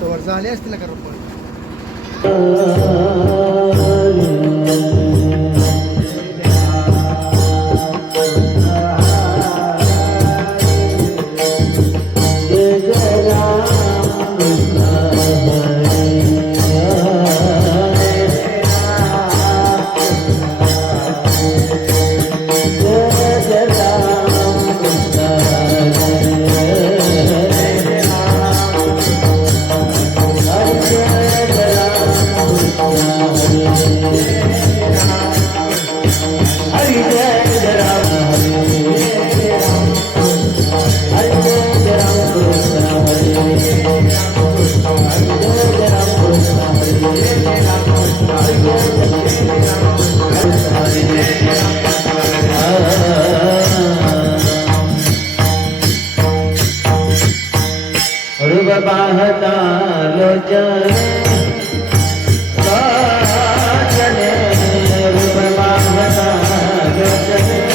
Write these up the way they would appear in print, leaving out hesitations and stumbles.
तर झाले असतील का रोपण. पाहता लोचन काचने रूप पाहता लोचने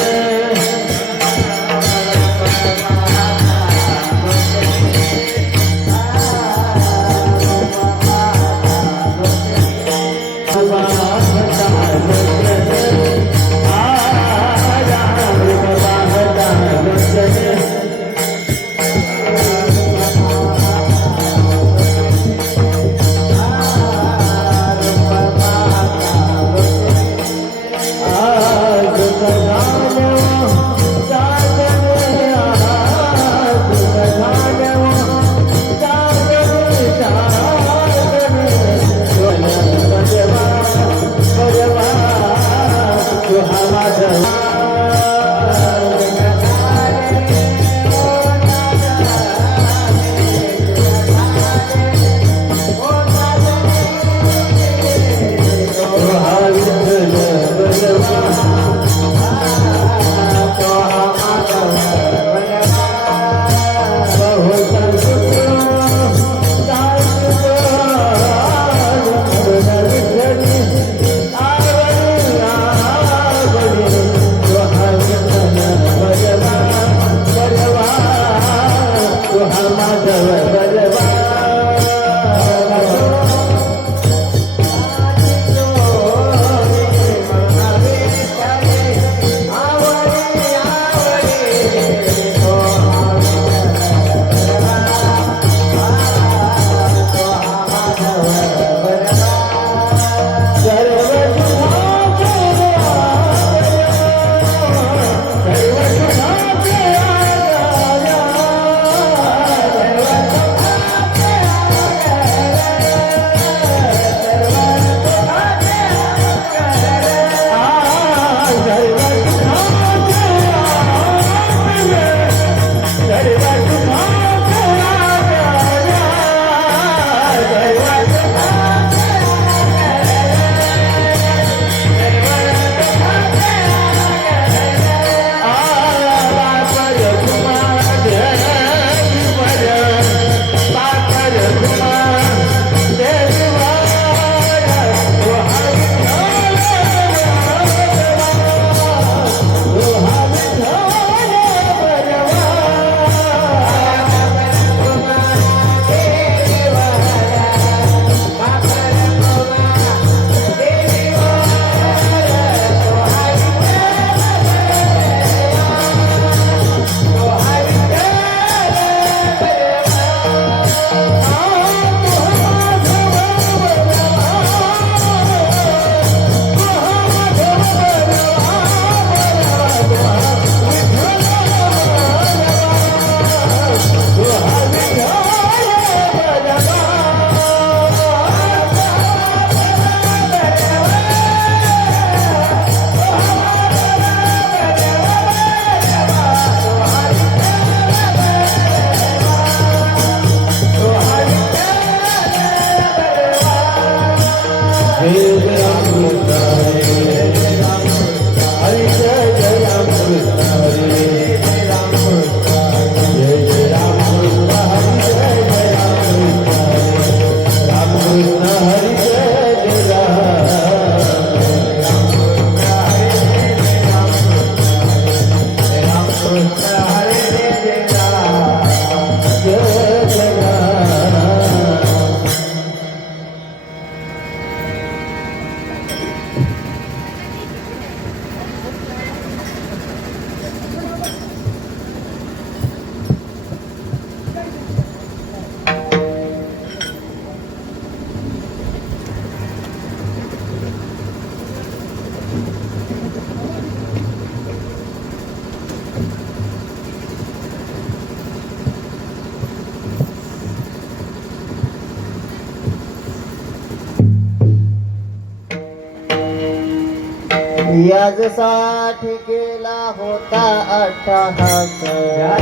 याजसाठी केला होता अट्टहास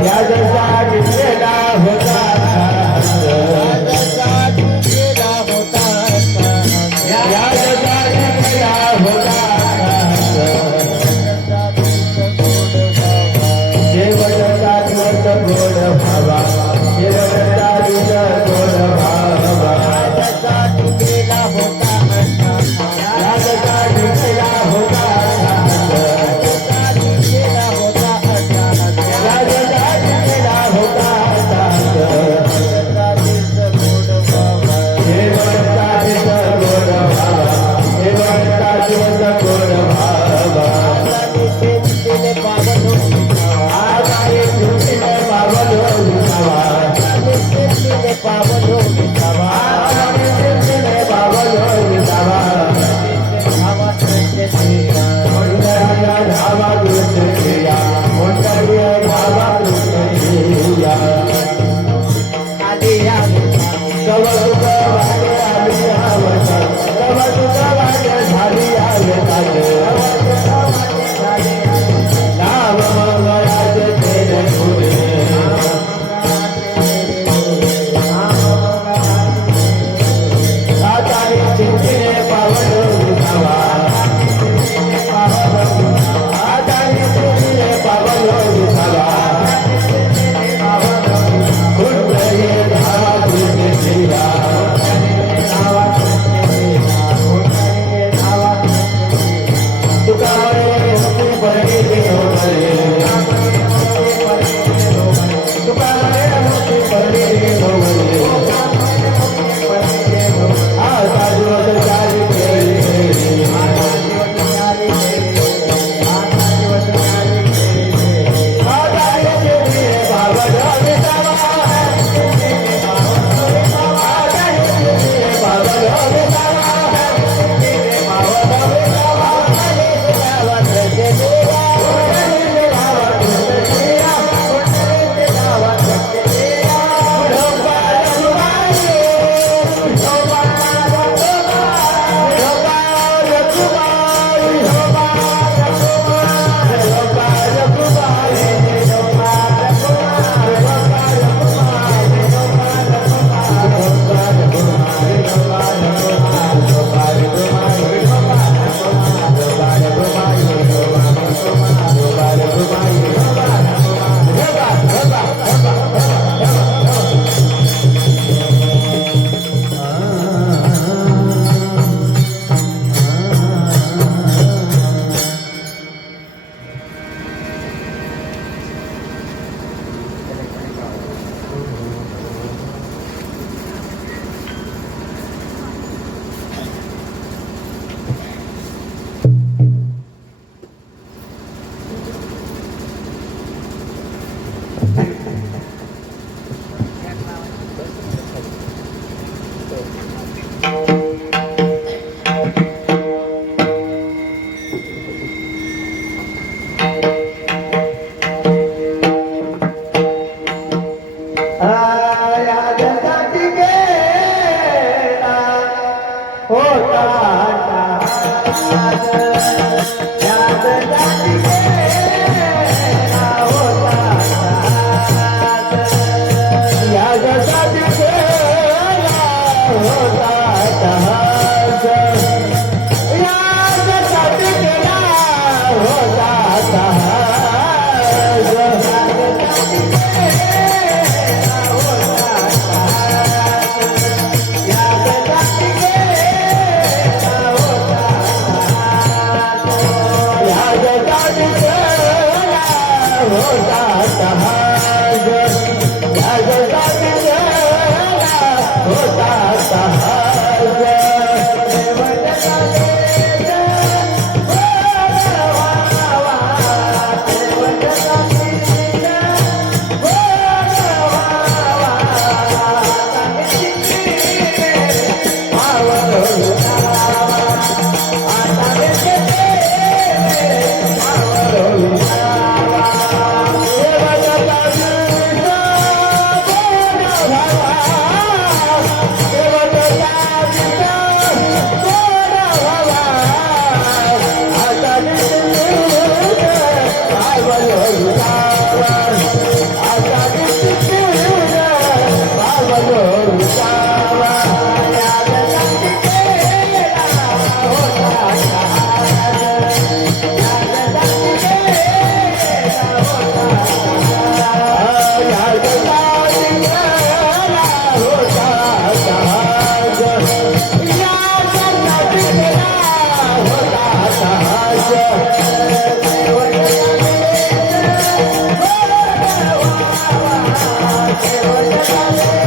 याजसाठी केला होता याजसाठी केला होता अट्टहास याजसाठी केला होता शेवटचा दिवस गोड भावा शेवटचा दिवस गोड भावा याजसाठी केला होता अट्टहास याजसाठी केला होता याजसाठी केला होता अट्टहास याजसाठी केला होता शेवटचा दिवस गोड भावा शेवटचा दिवस गोड भावा आगाई तुझे पावलो विसावा आगाई तुझे पावलो विसावा मोंडरिया धावा कृष्ण क्रिया मोंडरिया धावा कृष्ण क्रिया कव सुख वागे आली आवत कव सुख वागे झाली आवत नाम मंगळाचे तेरे फुले आचारी चिंतिने पावलो विसावा आचारी चिंतिने पावलो विसावा कुंडली धावा कृष्ण क्रिया तुकारे मुक्ती पडली देवरे तुकारे मुक्ती पडली देवरे आता दिवस चाली गेली आता येते बाबा विसावा आता येते बाबा विसावा पावलो विसावा या जगात केला होता जहाज या जगात केला होता जहाज या जगात केला होता जहाज या जगात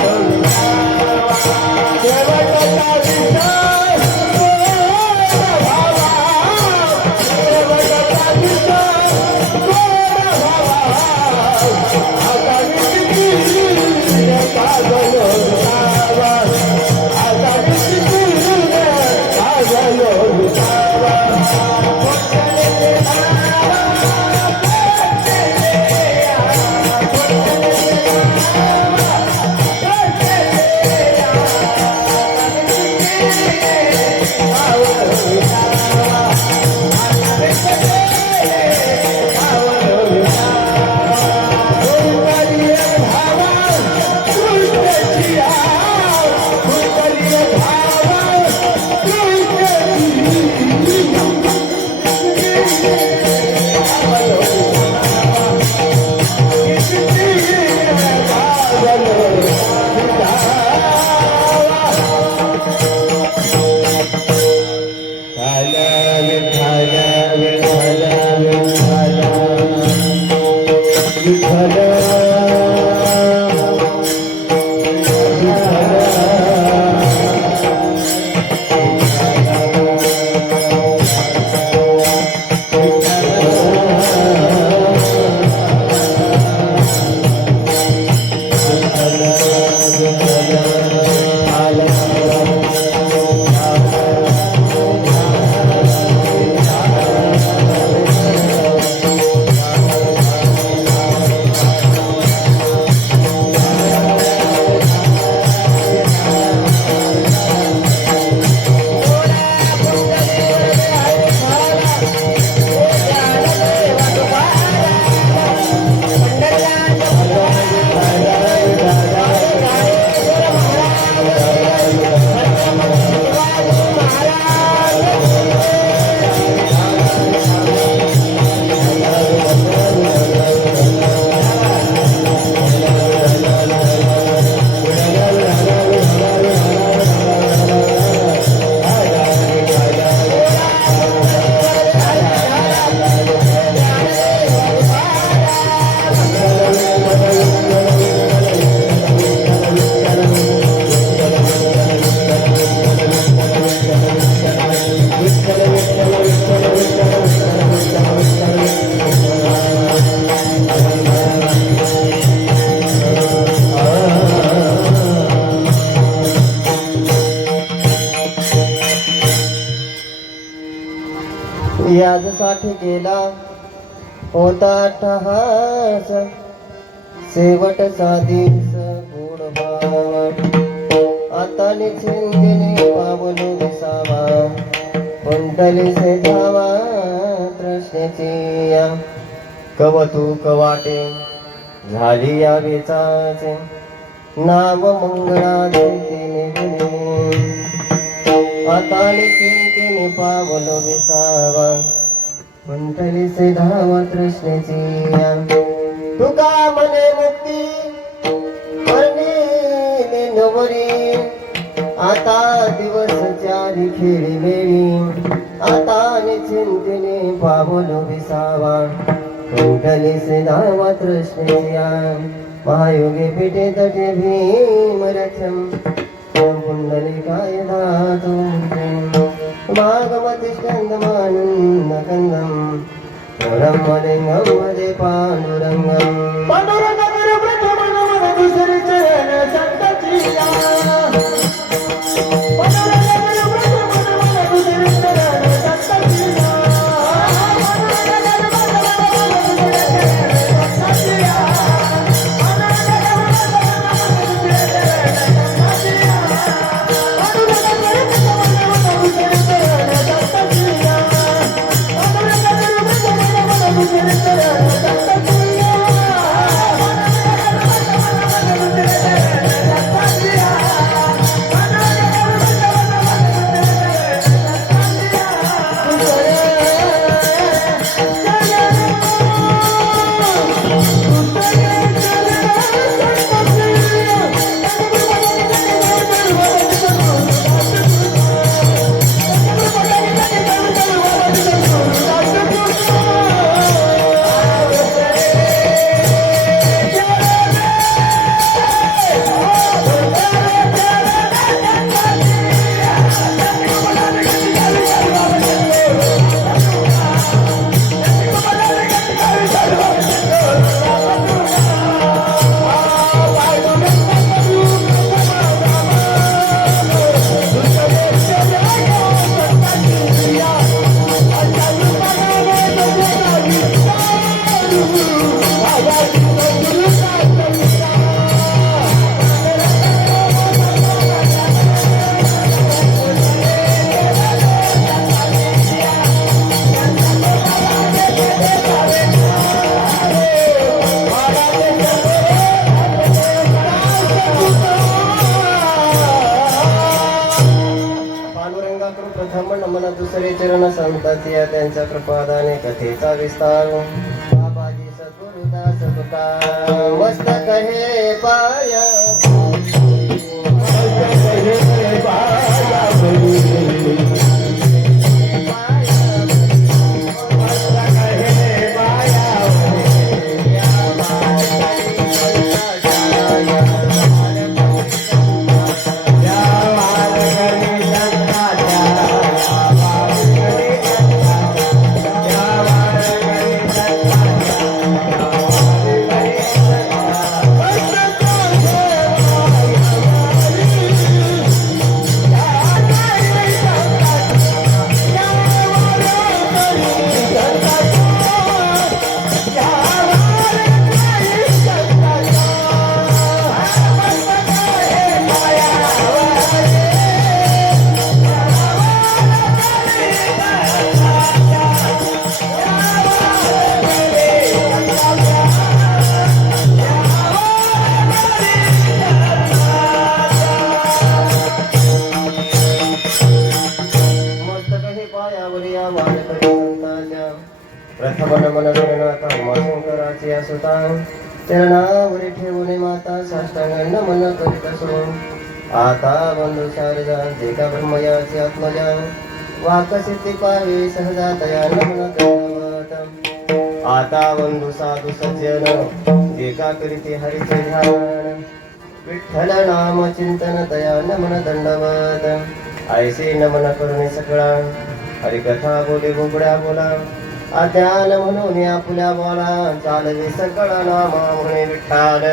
केला होता याजसाठी गेला होता अट्टहास शेवट साधीस गुण भाव आता निश्चिंतीने पावलो विसावा कुंडली से धावा तृष्णेची या कवतुक वाटे झाली या वेचाचे नाव मंगळाचे निघुने आता निश्चिंतीने पावलो विसावा कुंडली से धावा तृष्णेची या तुका मने मुक्ती वर्णिले नवरी आता दिवस चारी खेळी वेळी आता निश्चिंतीने पावलो विसावा कुंडली से धावा तृष्णेची या महायोगी पिठे तटे भीमरथम पुंडलिकाय धातु भागवती स्कंदमानन्दकन्दं परमलिङ्गं वदे पाण्डुरङ्गं मातृप्रथम नमन दुसरे चरण संतती त्यांच्या कृपादाने कथेचा विस्तार बाबाजी सद्गुरुदास तुका मस्तक हे पाय प्रथम नमन गणनाथा उमाशंकराची असुता चरणावरी ठेवून माता साष्टांग नमन करीत असो आता बंधू शारदा जे का ब्रह्मयाची आत्मजा वाकसिती पावे सहजा तया नमन करत आता बंधू साधू सज्जन जे का करीते हरिचे ध्यान विठ्ठल नाम चिंतन तया नमन दंडवत ऐसे नमन करुणे सकळा हरिकथा बोले गोगड्या बोला अध्यान म्हणून आपुल्या बोला चालवे सकळ नामा म्हणे विठ्ठल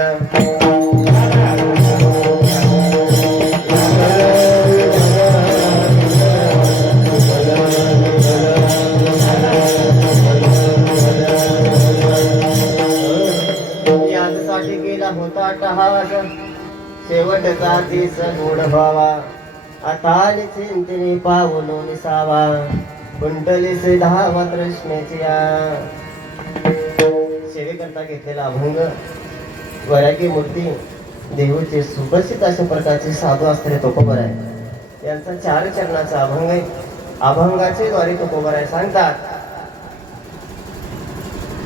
यासाठी गेला होता टहास शेवटचा तीस गुण भावा आता चिंतने पावलो निसावा कुंडली से धावा कृष्णेची सेवेकरता घेतलेला अभंग वैरागी मूर्ती देहूचे सुप्रसिद्ध अशा प्रकारचे साधू असणारे तुकोबर आहे यांचा 4 चरणाचा अभंग आहे अभंगाचे द्वारे तुकोबर आहे सांगतात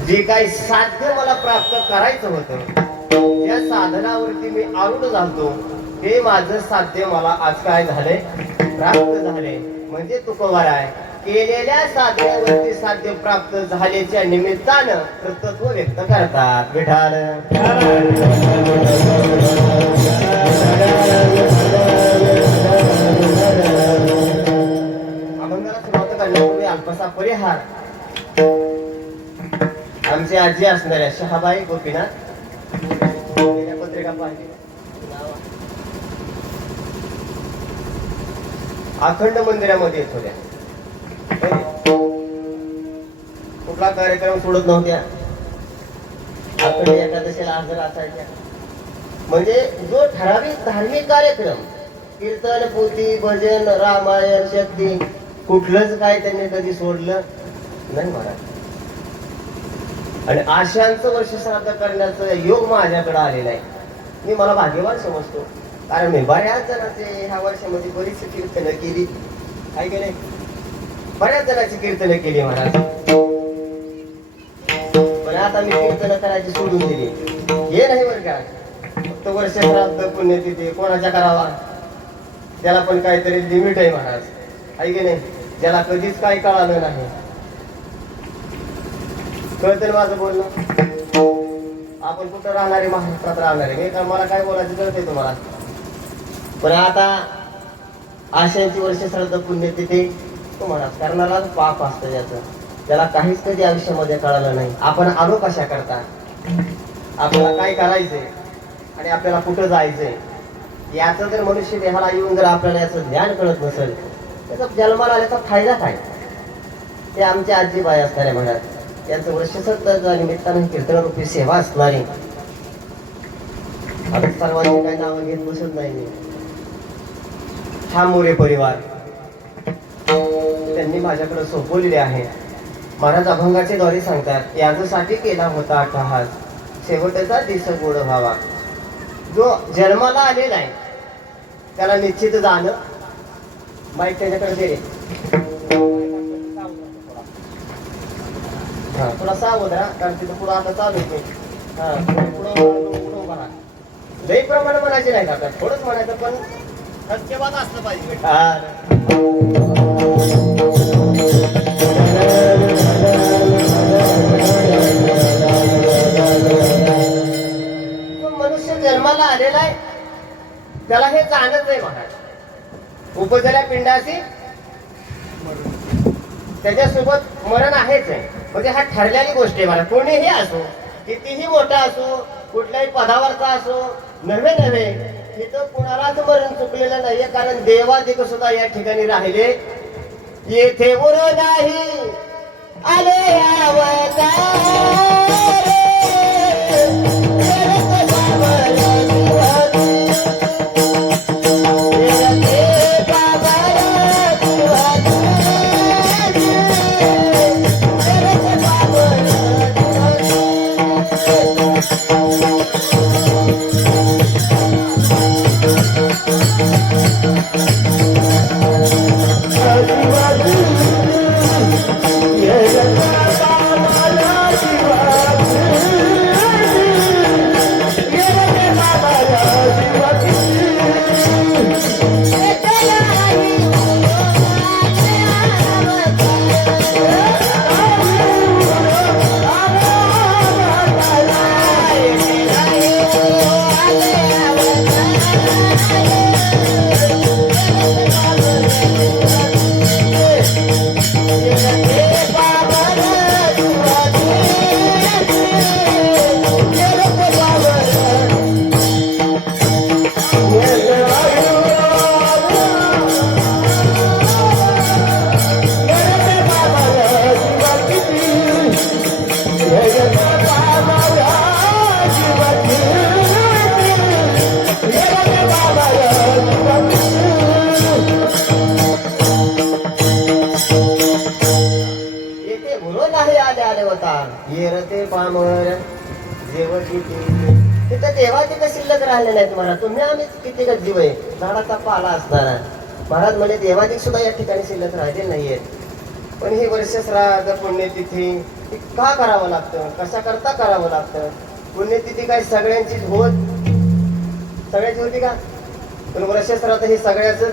जे काही साध्य मला प्राप्त करायचं होतं त्या साधनावरती मी आरूढ झालतो ते माझं साध्य मला आज काय झाले प्राप्त झाले म्हणजे तुकोबर आहे केलेल्या साधनेवरती साध्य प्राप्त झाल्याच्या निमित्तानं कर्तृत्व व्यक्त करतात विठाल अभंगाला सुरुवात करण्यापूर्वी अल्पसा परिहार आमचे आजी असणाऱ्या शहाबाई गोपीनाथ पत्रिका पाहिली अखंड मंदिरामध्ये येत होत्या कुठला कार्यक्रम सोडत नव्हत्या अखंड एकादशीला हजर असायच्या म्हणजे जो ठराविक धार्मिक कार्यक्रम कीर्तन पोथी भजन रामायण शक्ती कुठलंच काय त्यांनी कधी सोडलं नाही महाराज आणि आशांचं वर्ष श्राद्ध करण्याचं योग माझ्याकडे आलेला आहे मी मला भाग्यवान समजतो कारण मी बऱ्याच जणांचे ह्या वर्षामध्ये बरीच कीर्तनं केली काय की नाही बऱ्याच जणांची कीर्तनं केली महाराज पण आता मी कीर्तन करायची सोडून दिली हे नाही बरं का फक्त वर्ष श्राद्ध पुण्यतिथी कोणाच्या करावा त्याला पण काहीतरी लिमिट आहे महाराज आहे की नाही ज्याला कधीच काही कळालं नाही कळतं माझं बोलणं आपण कुठं राहणारे महाराष्ट्रात राहणारे मी का मला काय बोलायचं कळतंय तुम्हाला पण आता आशयांची वर्ष श्राद्ध पुण्यतिथी तुम्हाला करणारा पाप असतं याचं त्याला काहीच कधी आयुष्यामध्ये कळालं नाही आपण आलो कशा करता आपल्याला काय करायचंय आणि आपल्याला कुठं जायचंय याचं जर मनुष्य देहाला येऊन जर आपल्याला याचं ज्ञान कळत नसेल त्याचा जन्माला आल्याचा फायदा काय ते आमच्या आजीबाई असणारे म्हणत त्यांचं वर्ष श्राद्धाच्या निमित्तानं कीर्तनरूपी सेवा असणारी आता सर्वांनी काही नावं घेत बसत नाही मी हा मोरे परिवार त्यांनी माझ्याकडे सोपवलेले आहे महाराज अभंगाचे द्वारे सांगतात याच्यासाठी केला होता अट्टहास शेवटचा दिस गोड व्हावा जो जन्माला आलेला आहे त्याला निश्चित जाणं माईक त्याच्याकडे दे रे. हा थोडा सावध राहा कारण तिथं पुढं आता चालू आहे. हा पुढं उभा राहा. लई प्रमाणे म्हणायचे नाही का थोडंच म्हणायचं पण टक्केवाद असलं पाहिजे. मनुष्य जन्माला आलेला आहे त्याला हे जाणत आहे महाराज. उपजल्या पिंडाशी त्याच्यासोबत मरण आहेच आहे. म्हणजे हा ठरलेली गोष्ट आहे महाराज. कोणीही असो कितीही मोठा असो कुठल्याही पदावरचा असो नव्हे तिथं कुणालाच मरण चुकलेलं नाहीये कारण देवादिक सुद्धा या ठिकाणी राहिले. येथे उरो नाही आले अवतार. तिथं देवाचे तर शिल्लक राहिले नाहीत महाराज. तुम्ही आम्ही किती जीव आहे झाडाचा पाला असणारा महाराज म्हणजे देवादिक सुद्धा या ठिकाणी शिल्लक राहिले नाहीयेत. पण ही वर्ष श्राद्ध पुण्यतिथी का करावं लागतं कशा करता करावं लागतं. पुण्यतिथी काय सगळ्यांचीच सगळ्यांची होती का. पण वर्ष श्राद्ध ही सगळ्याच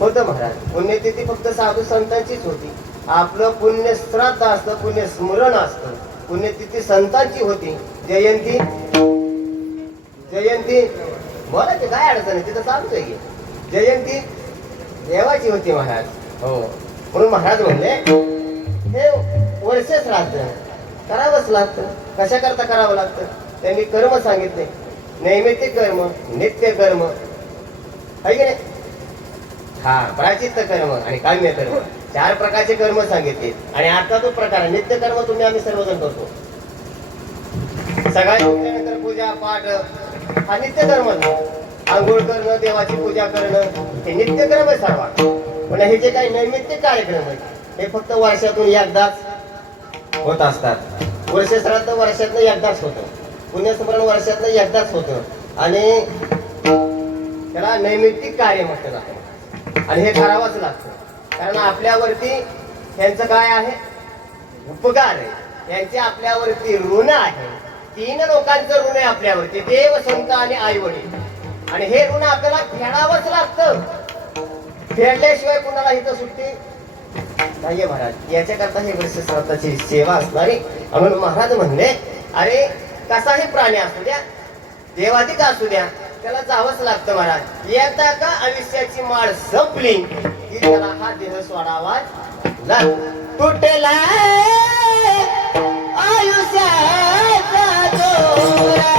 होतं महाराज. पुण्यतिथी फक्त साधू संतांचीच होती. आपलं पुण्य श्राद्ध असतं पुण्य स्मरण असतं. पुण्यतिथी संतांची होती. जयंती बोला की काय अडचण आहे तिथं चालूच आहे. जयंती देवाची होती महाराज. हो म्हणून महाराज म्हणले हे वर्ष श्राद्ध करावंच लागतं. कशा करता करावं लागतं त्यांनी कर्म सांगितले. नैमित्तिक कर्म नित्य कर्म आहे की नाही. हा प्राचित्त कर्म आणि काम्य कर्म 4 प्रकारचे कर्म सांगितले. आणि आता तो प्रकार नित्य कर्म तुम्ही आम्ही सर्वजण करतो. सकाळी उठल्यानंतर पूजा पाठ हा नित्य कर्म. आंघोळ करणं देवाची पूजा करणं हे नित्य कर्म आहे सर्व. पण हे जे काही नैमित्तिक कार्यक्रम आहेत हे फक्त वर्षातून एकदाच होत असतात. वर्ष श्राद्ध वर्षातनं एकदाच होतं. पुण्यस्मरण वर्षातनं एकदाच होतं. आणि त्याला नैमित्तिक कार्य म्हटलं जातं. आणि हे करावंच लागतं कारण आपल्यावरती यांचं काय आहे उपकार आहे. यांचे आपल्यावरती ऋण आहे. 3 लोकांचं ऋण आहे आपल्यावरती देव संत आणि आई वडील. आणि हे ऋण आपल्याला फेडावंच लागतं. फेडल्याशिवाय कुणाला इथं सुट्टी नाहीये महाराज. याच्याकरता हे वर्ष श्राद्धाची सेवा असणारी. म्हणून महाराज म्हणले अरे कसाही प्राणी असू द्या देवाधिक असू द्या त्याला जावंच लागतं महाराज. एकदा का आयुष्याची माळ संपली की त्याला हा देह सोडावा तुटला आयुष्याचा दोरा.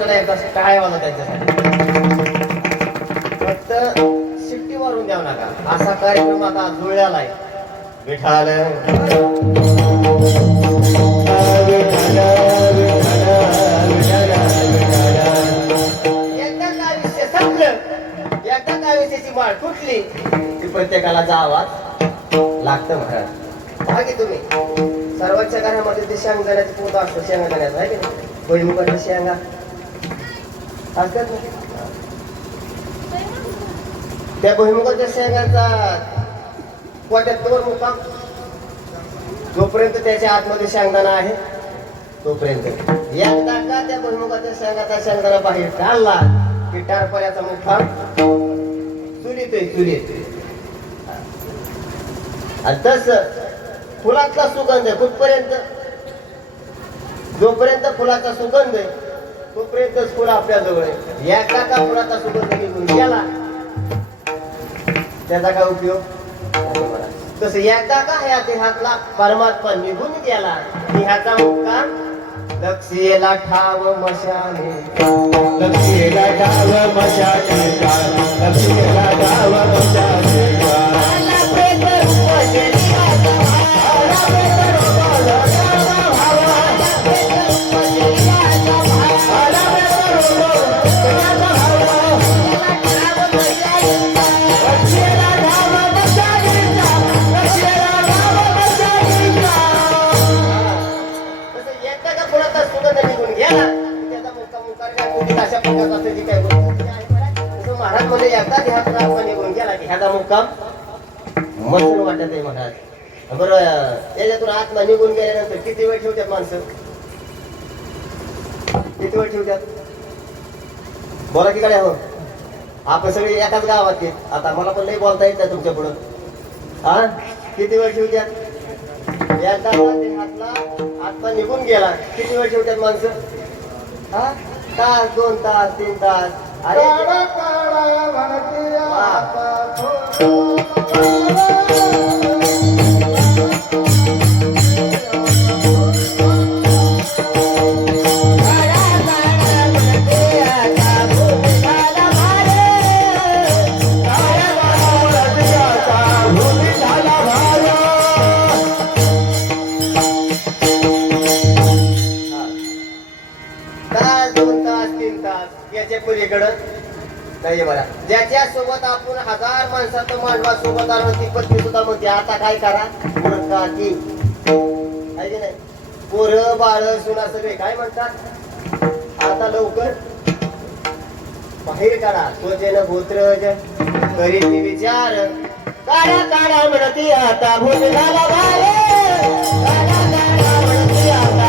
वाजला एकदा काय वाजला त्यांच्यासाठी फक्त शिट्टी मारून द्यावं नका असा कार्यक्रम आता जुळलेला आहे विठाल एकदा आयुष्य संपलं एकदा आयुष्याची माळ तुटली की प्रत्येकाला आवाज लागतं महाराज हा की तुम्ही सर्वांच्या घरामध्ये ते शेंगदाण्याचं पोत असतं शेंगदाण्याचं आहे की नाही भुईमुगाच्या शेंगा असतात ना त्या भुईमुगाच्या शेंगाचा पोट्यात तोवर मुक्काम जोपर्यंत त्याच्या आतमध्ये शेंगदाणा आहे तोपर्यंत एकदा का त्या भुईमुगाच्या शेंगाचा शेंगदाणा बाहेर काढला की टारपर्याचा मुक्काम चुलीत चुलीत आणि तस फुलाचा सुगंध आहे कुठपर्यंत जोपर्यंत फुलाचा सुगंध आहे तोपर्यंतच फुल आपल्या जवळ आहे एकदा का फुलाचा सुगंध निघून गेला त्याचा काय उपयोग तस एकदा का ह्या देहातला परमात्मा निघून गेला ह्याचा मुक्काम लक्ष्येला ठाव मशाने लक्ष्मीला डाव मशाने लक्ष्मीला डाव मशाने महाराज मध्ये एकदा देहात निघून गेला की ह्याचा मुक्काम मस्त वाटत आहे महाराज बरं त्याच्यातून आत्मा निघून गेल्यानंतर किती वेळ ठेवतात माणसं किती वेळ ठेवतात बोला की काय हो आपण सगळे एकाच गावात येत आता मला पण नाही बोलता येत नाही तुमच्या पुढं हा किती वेळ ठेवतात एकदा देहातला आत्मा निघून गेला किती वेळ ठेवतात माणसं हा तास 2 तास 3 तास अरे पलीकडं नाही बघा ज्याच्या सोबत आपण 1000 माणसाचं मांडवा सोबत आलो ती पत्नी सुद्धा म्हणते आता काय करा का की नाही पोरं बाळ सुना सगळे काय म्हणतात आता लवकर बाहेर काढा स्वजन भूत्रज करीती विचार काढा काढा म्हणती आता भूत झाला बाहेर काढा काढा म्हणती आता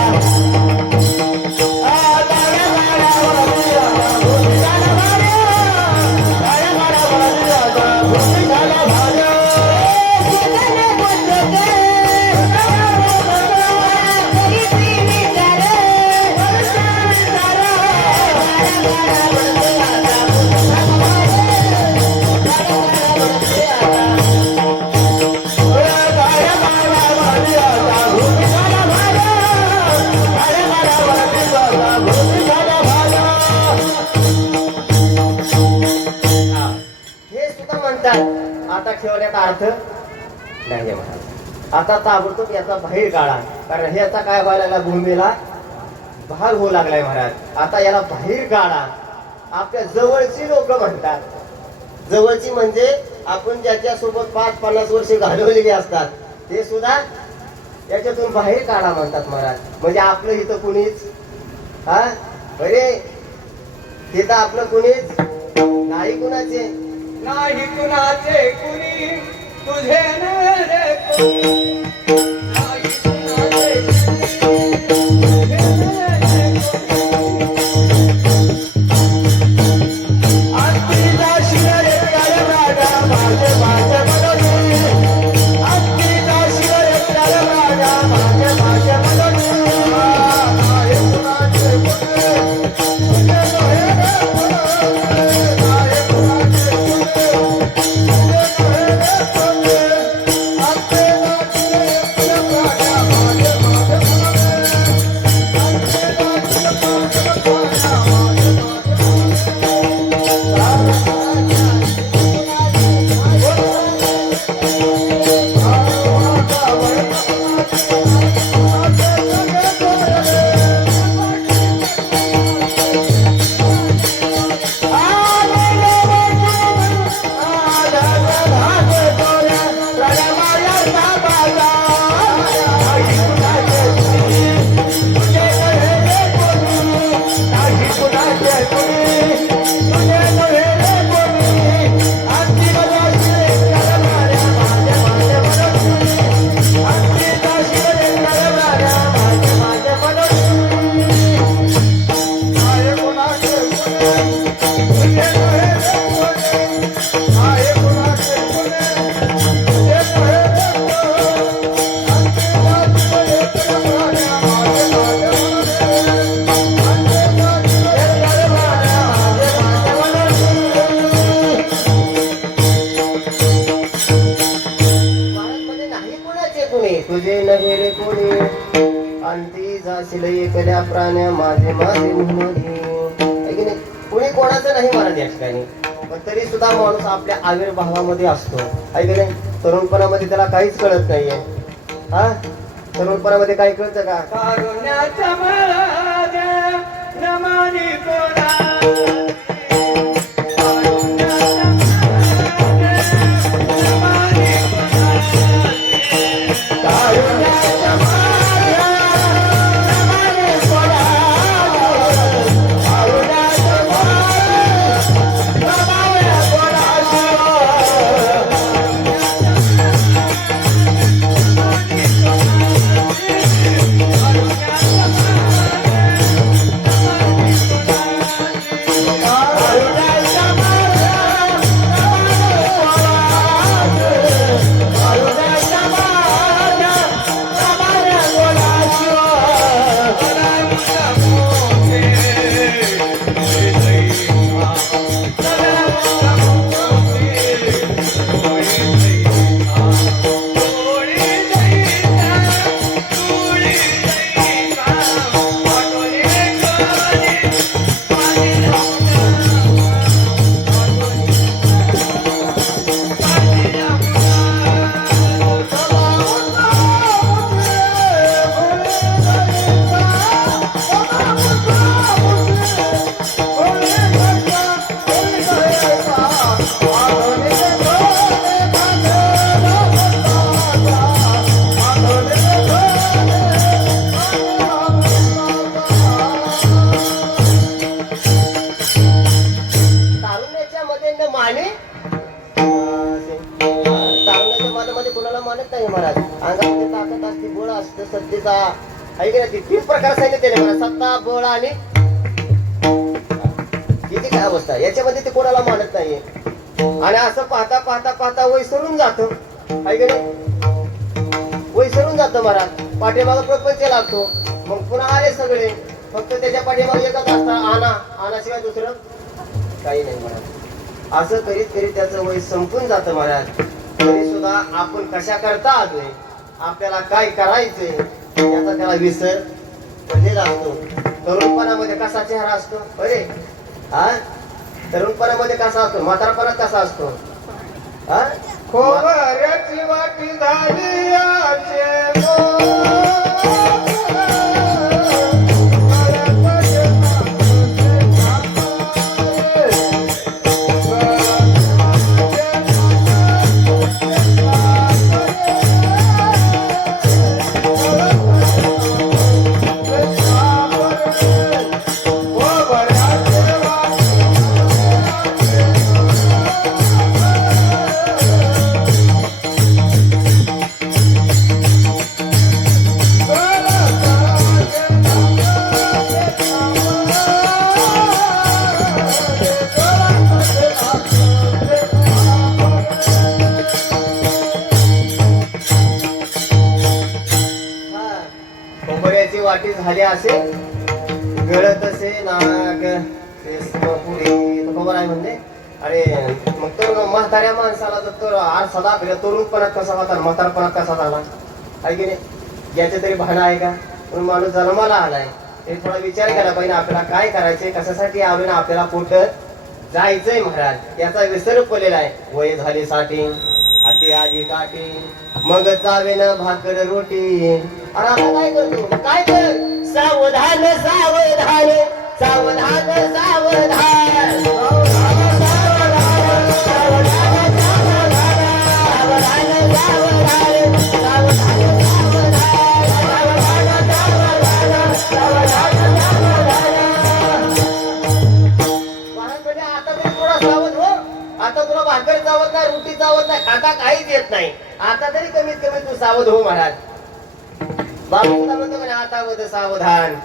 आता ठेवण्याचा अर्थ नाही महाराज आता ताबडतोब याचा बाहेर काढा कारण ह्याचा काय व्हायला भूमीला भाग होऊ लागलाय महाराज आता याला बाहेर काढा आपल्या जवळची लोक म्हणतात जवळची म्हणजे आपण ज्याच्या सोबत 5-50 वर्षे घालवलेली असतात ते सुद्धा याच्यातून बाहेर काढा म्हणतात महाराज म्हणजे आपलं इथं कुणीच हा अरे तिथं आपलं कुणीच नाही कुणाचे नाही कुणाचे कुणी तुझे रे कोणी नाही कुणाचे आत्मीला शिरे काय राजा माझे माझे मनोनी आत्मीला शिरे काय राजा माझे माझे मनोनी नाही कुणाचे कुणी तुझे रे कोणी सगळ्या प्राण्या माझे माझे म्हणून आहे की नाही. कुणी कोणाचं नाही महाराज या ठिकाणी, पण तरी सुद्धा माणूस आपल्या आविर्भावामध्ये असतो आहे की नाही. तरुणपणामध्ये त्याला काहीच कळत नाहीये. हा, तरुणपणामध्ये काही कळतं का? कारुण्याचा मला नमानी कोणा सत्तेचा आहे की नाही. तीन प्रकार सांगितले मला, सत्ता, बळ आणि हिची काय अवस्था. याच्यामध्ये ते कोणाला मानत नाहीये. आणि असं पाहता पाहता पाहता वय सरून जातं आहे की नाही. वय सरून जातं महाराज. पाठीमागं प्रपंच लागतो. मग पुन्हा आले सगळे, फक्त त्याच्या पाठीमागे एकच असतात, आणाशिवाय दुसरं काही नाही महाराज. असं करीत करीत त्याचं वय संपून जातं महाराज. तरी सुद्धा आपण कशा करता आलोय, आपल्याला काय करायचंय याचा त्याला विसर पडलेला असतो. तरुणपणामध्ये कसा चेहरा असतो अरे, हा, तरुणपणामध्ये कसा असतो, म्हातारपणात कसा असतो. हा, खोबऱ्याची वाटी झाली आचे वाटी झाली असे गळत असे नाक पुढे खबर आहे म्हणजे. अरे मग तर म्हाताऱ्या माणसाला तर सदा तरुणपणात कसा होता, म्हातारपणात कसा झाला आहे की नाही. याचे तरी भान आहे का. म्हणून माणूस जन्माला आलाय, हे थोडा विचार केला पाहिजे आपल्याला काय करायचंय, कशासाठी आलो ना आपल्याला कुठं जायचंय महाराज. याचा विसर पडलेला आहे. वय झाली साठी हाती आजी काठी, मग जावे ना भाकर रोटी. अरे आता काय करतो, काय कर, सावधान सावधान सावधान सावधान आता तुला भाकर चावत नाही, रोटी चावत नाही, खाता काहीच येत नाही. आता तरी कमीत कमी तू सावध हो महाराज. बाबा तुला म्हणतो का आता होत सावधान.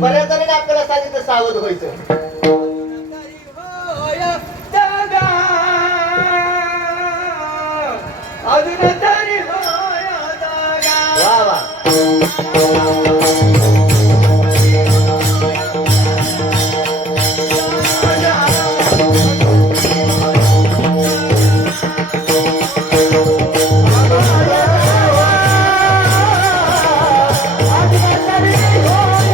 बऱ्याच जणांनी आपल्याला सांगितलं सावध व्हायचं. वा वा. Oh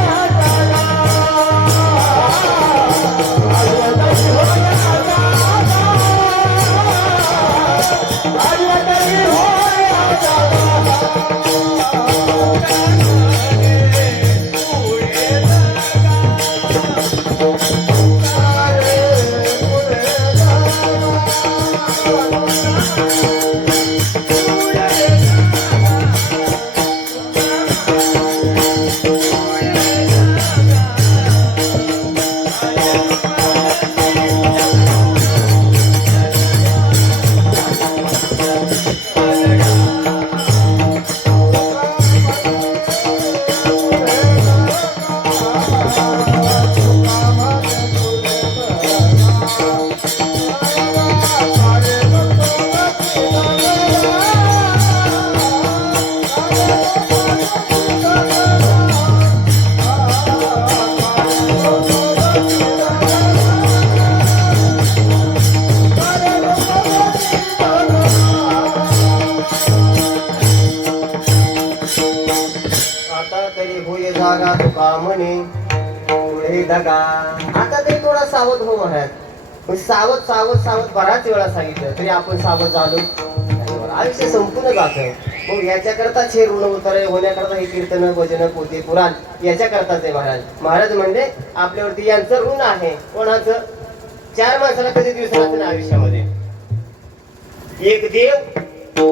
म्हणे पुढे दगा. आता तरी थोडा सावध हो महाराज. पण सावध सावध सावध बराच वेळा सांगितलं तरी आपण सावध झालो नाही. आयुष्य संपूर्ण जातं. मग याच्याकरताच हे ऋण उतारे होण्याकरता हे कीर्तन भजन पोते पुराण याच्याकरताच आहे महाराज. महाराज म्हणजे आपल्यावरती यांचं ऋण आहे. कोणाचं? 4 माणसाला कधी दिवस राहतं ना आयुष्यामध्ये. एक देव,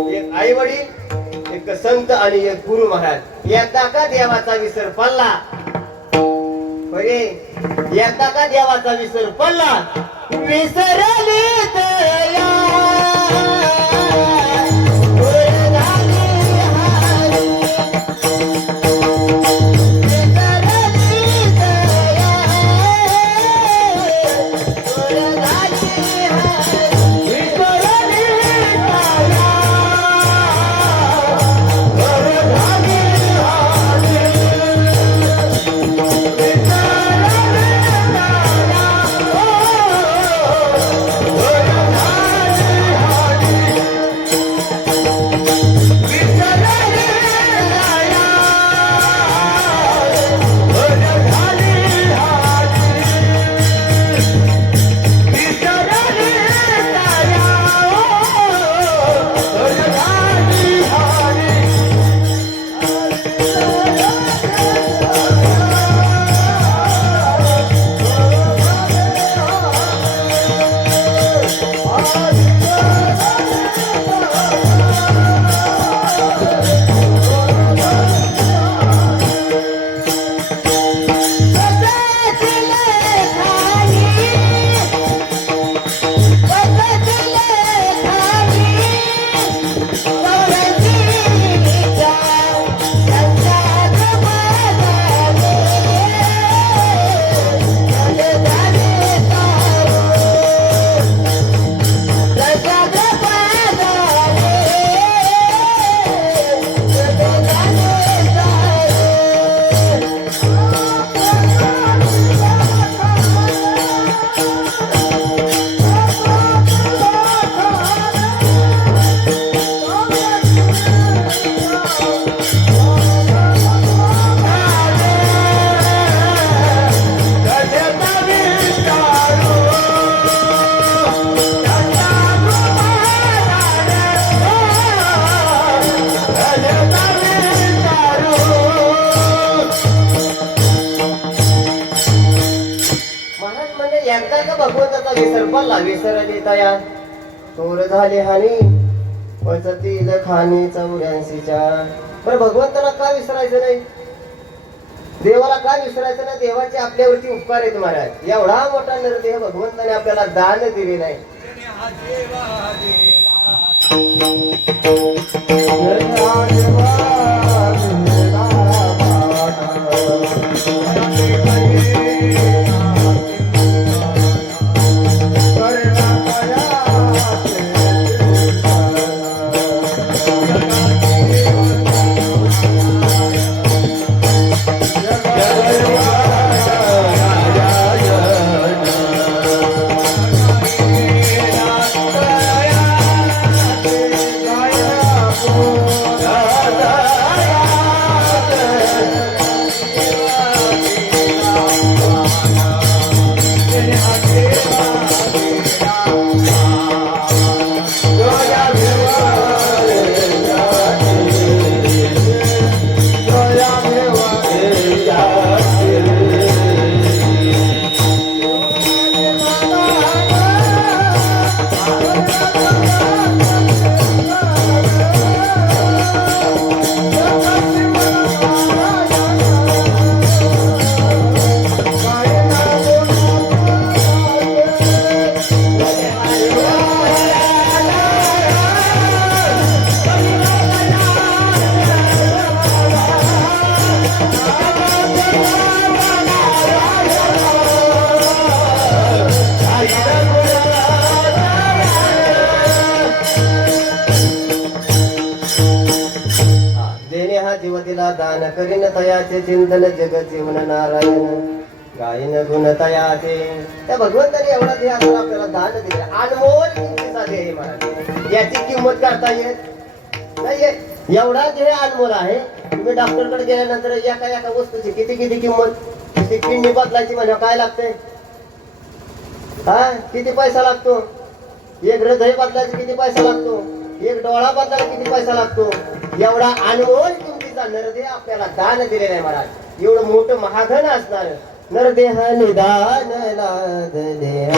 एक आई वडील, एक संत आणि एक गुरु महाराज. एकदा का देवाचा विसर पडला बरे, एकदा का देवाचा विसर पडला विसरली दया. भगवंताचा विसर पडला विसरली तया. थोर झाले हानी वचतील खाणी 84च्या. पण भगवंताला का विसरायचं नाही? देवाला का विसरायचं नाही? देवाचे आपल्यावरती उपकार आहेत महाराज. एवढा मोठा निर्देह भगवंताने आपल्याला दान दिलेला आहे. जीवतीला दान करीन तयाचे चिंतन जगत जीवन नारायण गायन गुण तयाचे. त्या भगवंताने एवढा देह आपल्याला दान दिले. अनमोल किमतीचा देह महाराज. याची किंमत करता येत नाहीये. एवढा देह अनमोल आहे. तुम्ही डॉक्टरकडे गेल्यानंतर एका एका वस्तूची किती किती किंमत, किती किडनी बदलायची म्हणजे काय लागतंय, हा किती पैसा लागतो, एक हृदय बदलायचं किती पैसा लागतो, एक डोळा बदलायला किती पैसा लागतो, एवढा अनमोल किमतीचा नरदेह आपल्याला दान दिलेला आहे महाराज. एवढं मोठं महाधन असणार नरदेह निदान लादले.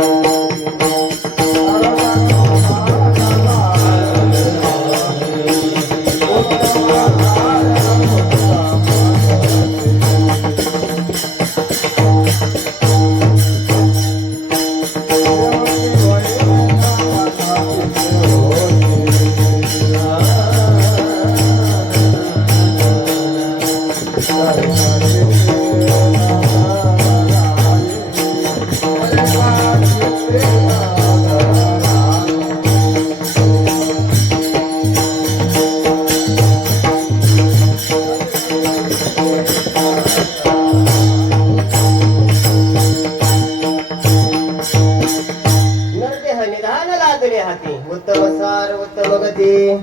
उत्तम सार उत्तम गती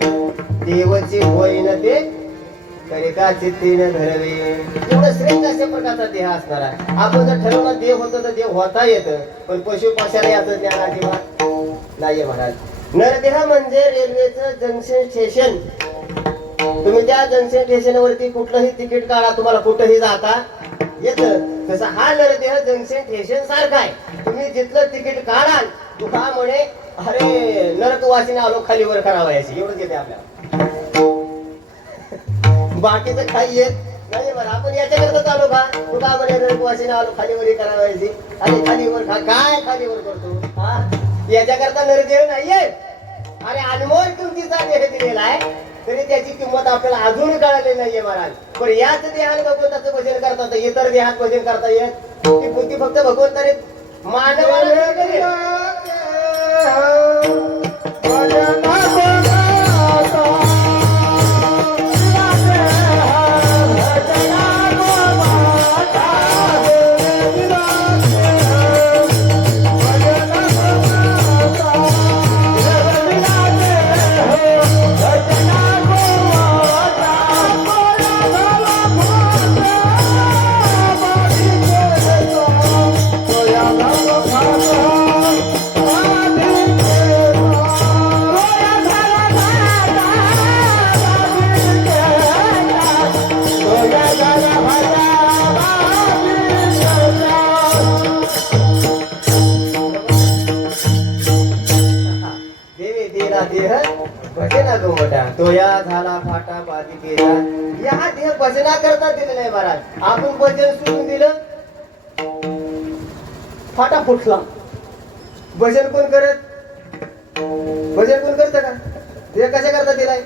देवची होईन ते तरी का चित्तीने धरवे. एवढं श्रेष्ठ अशा प्रकारचा देह असणार आहे. आपण जर ठरवलं देव होतं तर देव होता येतं, पण पशु पक्षाला याचं ज्ञान अजिबात नाहीये महाराज. नरदेह म्हणजे रेल्वेचं जंक्शन स्टेशन. तुम्ही त्या जंक्शन स्टेशनवरती कुठलंही तिकीट काढा, तुम्हाला कुठंही जाता येतं. तसं हा नरदेह जंक्शन स्टेशन सारखा आहे. तुम्ही जिथलं तिकीट काढाल तुका म्हणे अरे नरकवासीने आलो खाली वर करावा याची, एवढंच येते आपल्याला. बाकीचं काही येत नाही बरं. आपण याच्याकरता चालू का तुका म्हणे नरकवासीने आलो खाली वरी करावा याची, आणि खाली वर काय खाली वर करतो, हा याच्याकरता नरदेह नाहीये. आणि अनमोल किमतीचा देह दिलेला आहे, तरी त्याची किंमत आपल्याला अजून कळाली नाहीये महाराज. पण याच देहात भगवंताचं भजन करतात, इतर देहात भजन करता येत. ती बुद्धी फक्त भगवंताने मानवाला दिली. तोया झाला फाटा बाधी केला. या देह भजना करता दिलेला आहे महाराज. आपण भजन सोडून दिलं, फाटा फुटला. भजन कोण करत, भजन कोण करत का? देह कशा करता दिलाय,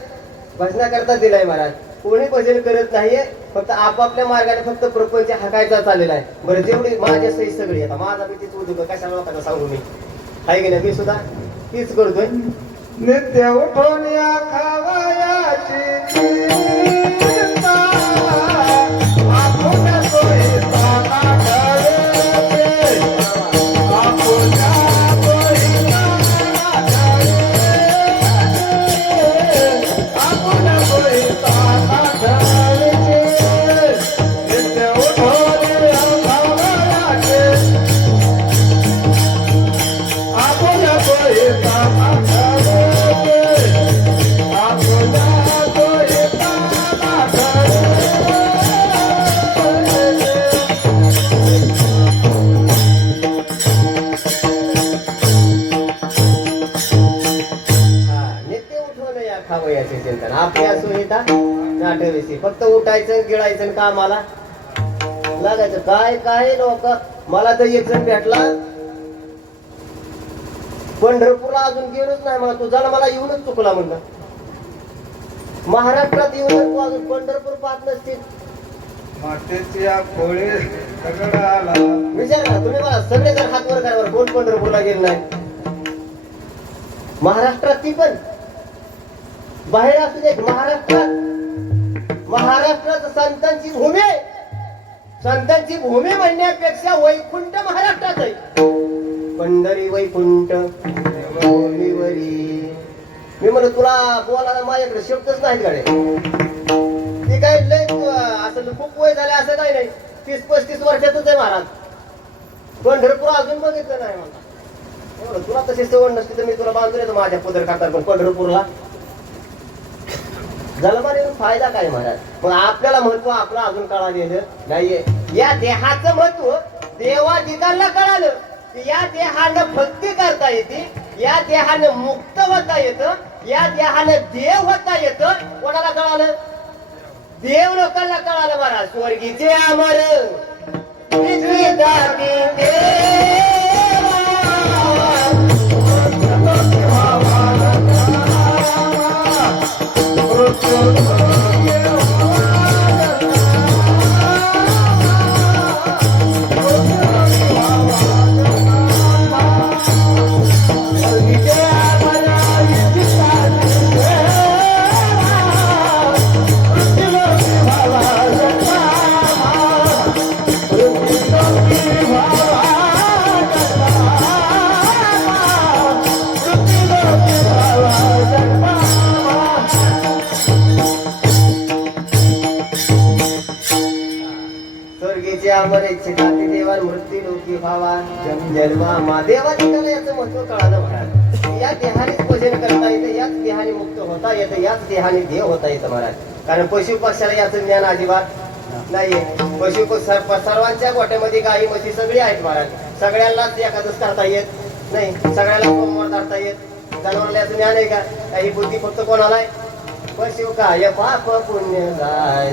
भजना करता दिलाय महाराज. कोणी भजन करत नाहीये, फक्त आपापल्या मार्गाने फक्त प्रपंच हाकायचा चाललेला आहे. बरं जेवढी माझ्या सही सगळी आता माझा मी तीच उद्योग कशा लोकांना सांगू मी आहे की नाही, मी सुद्धा तीच करतोय. नित्य उठून या खावयाची चिंता, आपण सोयीचा नाठवे, आपुल्या सोयीचा नाठवे, आपुल्या सोयीचा नाठवे. नित्य उठून या खावयाची, आपुल्या सोयीचा नाठवे. आपल्या सुविधा नाठवेसी, फक्त उठायचं गिळायचं कामाला लागायचं. काय काय लोक मला तर एक जण भेटला पंढरपूरला अजून गेलोच नाही मला, तुझा मला येऊनच चुकला म्हणलं. महाराष्ट्रात येऊन तू अजून पंढरपूर पाहत नसतील. मातेची पोळी दगड आला. विचार ना तुम्ही, मला सगळे जण हात वर करा, कोण पंढरपूरला गेले नाही. महाराष्ट्रात ती पण बाहेर असू दे, महाराष्ट्रात संतांची भूमी, संतांची भूमी म्हणण्यापेक्षा वैकुंठ महाराष्ट्रात आहे. पंढरी वैकुंठ भूमीवरी. मी म्हणलं तुला बोलायला माझ्याकडे शब्दच नाहीत गाडे. ती काय लय असं खूप वय झालं असं काही नाही. 30-35 वर्षातच आहे महाराज. पंढरपूर अजून बघितलं नाही मला. तुला तशी सवड नसते तर मी तुला बांधून येतो माझ्या पदर खातर, पण पंढरपूरला झालं मला फायदा काय महाराज. मग आपल्याला महत्व आपलं अजून कळालेलं नाहीये. या देहाचं महत्व देवाधिकांना कळालं की या देहानं भक्ती करता येते, या देहानं मुक्त होता येतं, या देहानं देव होता येतं. कोणाला कळालं? देव लोकांना कळालं महाराज. स्वर्गीचे अमर स्वर्गीचे अमर इच्छिता देवा मृत्यू लोकी भावा जन्मा देवाधिकाला याचं महत्व कळालं महाराज. या देहानेच भजन करता येतं, याच देहाने मुक्त होता येतं, याच देहाने देव होता येतं महाराज. कारण पशु पक्षाला याचं ज्ञान अजिबात नाहीये. पशु सर्वांच्या गोट्यामध्ये गाई म्हशी सगळी आहेत महाराज. सगळ्यांनाच एखादच करता येत नाही, सगळ्याला सोमवार करता येत. जनावराला याचं ज्ञान आहे का? काही बुद्धी फक्त कोणाला आहे? पशु काय पाप पुण्य गाय.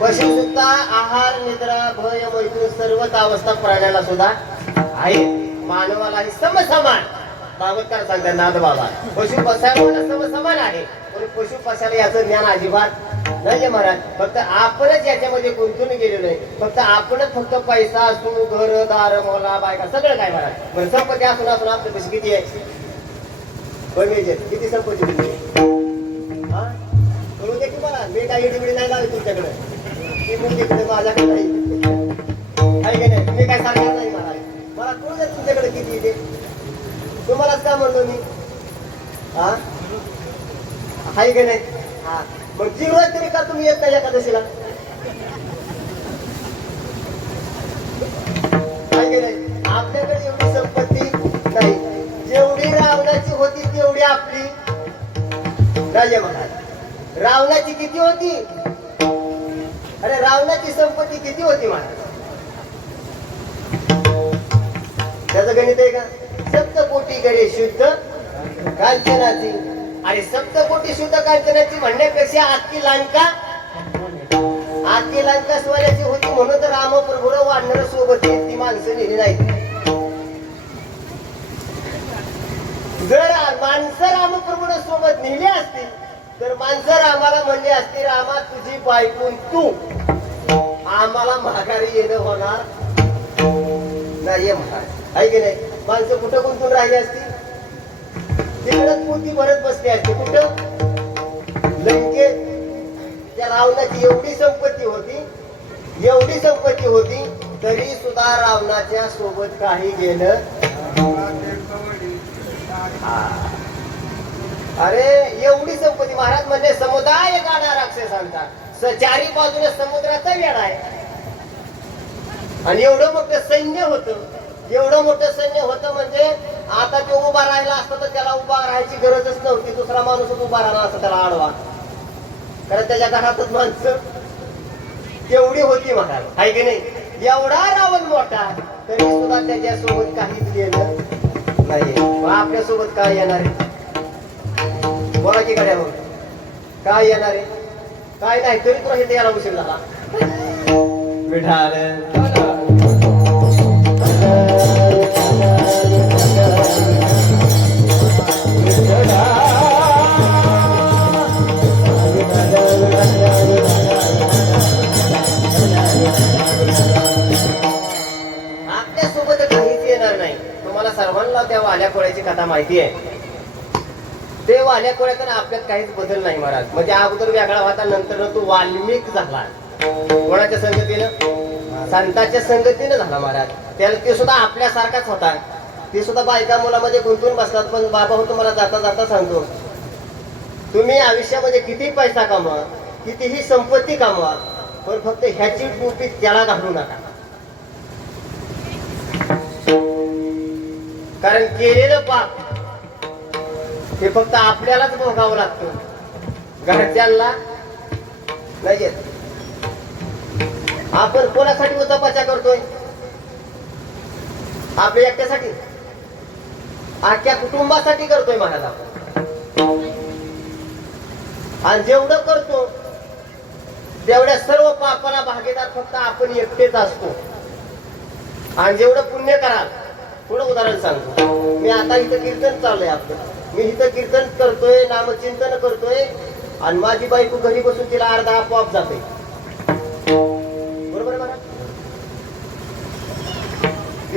पशुसुद्धा आहार निद्रा भय मैथून सर्वच अवस्था प्राण्याला सुद्धा आहे. मानवालाही समसमान भागवतकार सांगतात नाद बाबा. पशु पशाला समसमान आहे, पण पशु पशाला याचं ज्ञान अजिबात नाही महाराज. फक्त आपणच याच्यामध्ये गुंतून गेलेलो आहे. फक्त आपणच फक्त पैसा असू, घर दार मोला बायका सगळं काय महाराज. पण संपत्ती असून असून आपल्या पैसे किती आहे? किती संपत्ती हा कळू दे की मला. मी काही इडीबिडी नाही लावली तुमच्याकडे. ती पण तिकडे माझ्याकडे नाही का नाही. मी काय सांगणार नाही महाराज. मला कळू दे तुमच्याकडे किती इथे. तुम्हालाच का म्हणलो मी हा हाय का नाही. हा मग जीवराज तरी का तुम्ही येत नाही एकादशीला? हाय का नाही. आपल्याकडे एवढी संपत्ती नाही. जेवढी रावणाची होती तेवढी आपली नाही महाराज. रावणाची किती होती? अरे रावणाची संपत्ती किती होती महाराज? त्याचं गणित आहे का? सप्तकोटी गणे शुद्ध कांचनाची. अरे सप्तकोटी शुद्ध कांचनाची म्हणण्यापेक्षा आजची लंका सोन्याची होती म्हणून तर रामप्रभूला वाढणार सोबत ती माणसं नेली नाही. जर माणसं रामप्रभूला सोबत नेली असती तर माणसं रामाला म्हणली असती, रामा तुझी बायकून तू आम्हाला माघारी येणं होणार नाही महाराज. आहे की नाही. माणसं कुठं गुंतून राहिली असती? तिकडच पोती भरत बसली असते. कुठं लंकेत त्या रावणाची एवढी संपत्ती होती तरी सुद्धा रावणाच्या सोबत काही गेलं. अरे एवढी संपत्ती, महाराज म्हणजे समुदाय गाणा राक्षसांचा, चारी बाजूने समुद्राचा वेढा आहे. आणि एवढं मोठं सैन्य होतं म्हणजे आता तो उभा राहिला असता तर त्याला उभा राहायची गरजच नव्हती, दुसरा माणूसच उभा राहिला असता त्याला आडवा, कारण त्याच्या घरातच माणसं तेवढी होती महाराज, आहे की नाही. एवढा रावण मोठा तरी सुद्धा त्याच्यासोबत काहीच गेलं नाही. आपल्यासोबत काय येणार आहे? बोला की गड्यावर, काय येणार आहे? काय नाही तरी तुला हे यायला उशीर झाला. विठाल आपल्यासोबत काहीच येणार नाही. तुम्हाला सर्वांना त्या वाल्या कोळ्याची कथा माहिती आहे. ते वाल्या कोळ्याकडे आपल्यात काहीच बदल नाही महाराज. म्हणजे अगोदर वेगळा होता, नंतर तो वाल्मिक झाला. कोणाच्या संगतीनं? संतांच्या संगतीनं झाला महाराज. त्याला ते सुद्धा आपल्यासारखाच होता. ते सुद्धा बायका मुलामध्ये गुंतून बसतात. पण बाबा हो तुम्हाला जाता जाता सांगतो, तुम्ही आयुष्यामध्ये किती पैसा कमवा, कितीही संपत्ती कमवा, पण फक्त ह्याची टोपी त्याला घालू नका. कारण केलेलं पाप हे फक्त आपल्यालाच भोगावं लागतं, घरच्यांना नाही येत. आपण कोणासाठी उचापाच्या करतोय? आपल्या एकट्यासाठी? अख्ख्या कुटुंबासाठी करतोय महाराज आपण. आणि जेवढं करतो तेवढ्या सर्व पापाला भागीदार फक्त आपण एकटेच असतो. आणि जेवढं पुण्य कराल, थोडं उदाहरण सांगतो. मी आता इथं कीर्तन चाललंय आपलं, मी इथं कीर्तन करतोय, नामचिंतन करतोय, आणि माझी बायको घरी बसून तिला अर्धा आपोआप जाते. बरोबर आहे?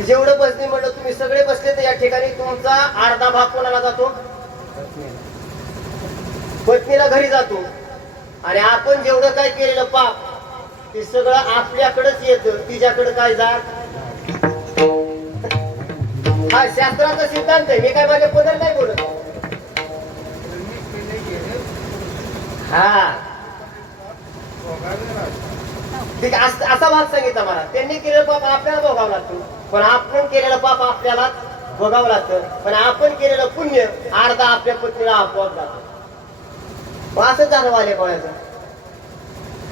जेवढं बसले म्हणलं, तुम्ही सगळे बसले तर या ठिकाणी तुमचा अर्धा भाग कोणाला जातो? पत्नीला घरी जातो. आणि आपण जेवढं काय केलेलं पाप ते सगळं आपल्याकडेच येतं, तिच्याकडे काय जात. हा शास्त्राचा सिद्धांत आहे, मी काय माझ्या बदल नाही बोलत. हा ठीक आहे, असा भाग सांगितला मला. त्यांनी केलेलं पाप आपल्याला भोगावं लागतं, पण आपण केलेलं पाप आपल्याला भोगावं लागतं. पण आपण केलेलं पुण्य अर्धा आपल्या पत्नीला आपोआप जातं. असंच झालं वाल्या कोणाचं.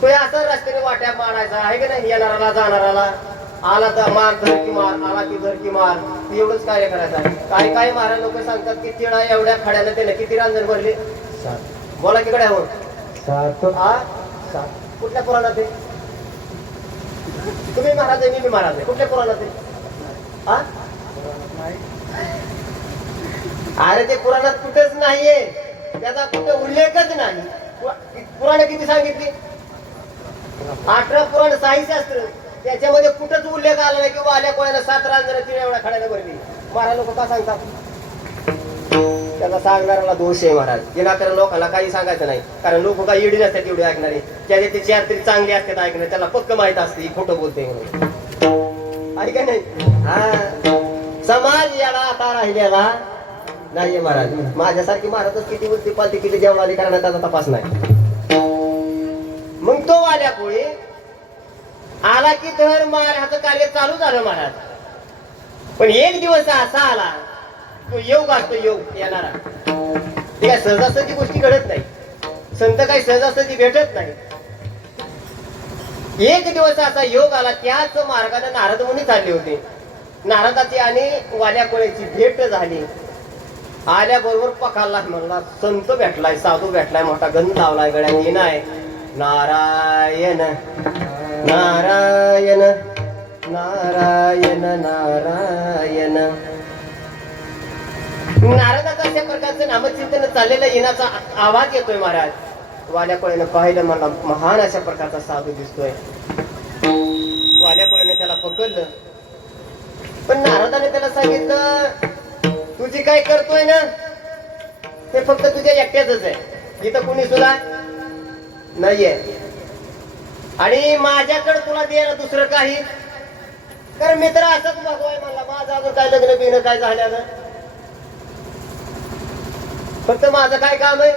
तो असं रस्त्याने वाट्या मारायचा आहे की नाही, येणाराला जाणाराला. आला तर मार, धर की मार, आला की धर की मार, एवढंच कार्य करायचं आहे. काही काही महाराज लोक सांगतात की तिळा एवढ्या खड्याला त्याने किती रांजण भरले? 7. बोला की कडे हो. 7. कुठल्या पुराणात आहे? तुम्ही महाराज आहे, मी महाराज आहे. कुठल्या पुराणात आहे? अरे ते पुराणात कुठेच नाहीये, त्याचा कुठे उल्लेखच नाही. पुराण किती सांगितली? 18 पुराण साहिशास्त्र, त्याच्यामध्ये कुठंच उल्लेख आला नाही की वाल्या कोणाला 7 रांजण तिने एवढ्या खड्याला भरली. महाराज लोक का सांगतात? त्याला सांगणाऱ्याला दोष आहे महाराज. विनाकारण लोकांना काही सांगायचं नाही, कारण लोक काही येडी नसतात एवढे ऐकणारे. त्याचे ते 4 तरी चांगले असतात ऐकणार, त्याला पक्क माहित असते खोटं बोलते म्हणून. ऐका नाही. हा समाज याला आता राहिलेला नाहीये महाराज. माझ्यासारखी महाराजच किती वृत्ती पालती किती जेवणाली करण्यात त्याचा तपास नाही. मग तो वाल्या कोळी आला की धर मार ह्याचं कार्य चालू झालं महाराज. पण एक दिवस असा आला, तो योग असतो, योग येणारा. ती काय सहजासहजी गोष्टी घडत नाही, संत काही सहजासहजी भेटत नाही. एक दिवस असा योग आला, त्याच मार्गाने नारद मुनी चालले होते. नारदाची आणि वाल्या कोळ्याची भेट झाली. आल्याबरोबर पखाला म्हणला, संत भेटलाय, साधू भेटलाय, मोठा गंध लावलाय, गळ्यात येणाय. नारायण नारायण नारायण नारायण. नारदाचा अशा प्रकारचं नामचिंतन चाललेलं येण्याचा आवाज येतोय महाराज. वाल्या कोळ्यानं पाहिलं, मला महान अशा प्रकारचा साधू दिसतोय. वाल्या कोळ्याने त्याला पकडलं, पण नारदाने त्याला सांगितलं, तुझी काय करतोय ना ते फक्त तुझ्या एकट्याच आहे, इथं कुणी सुद्धा नाहीये आणि माझ्याकडे तुला द्यायला दुसरं काही कारण मित्र असंच बघवाय मला माझं अजून काय लग्न बिग्न काय झालं फक्त माझं काय काम आहे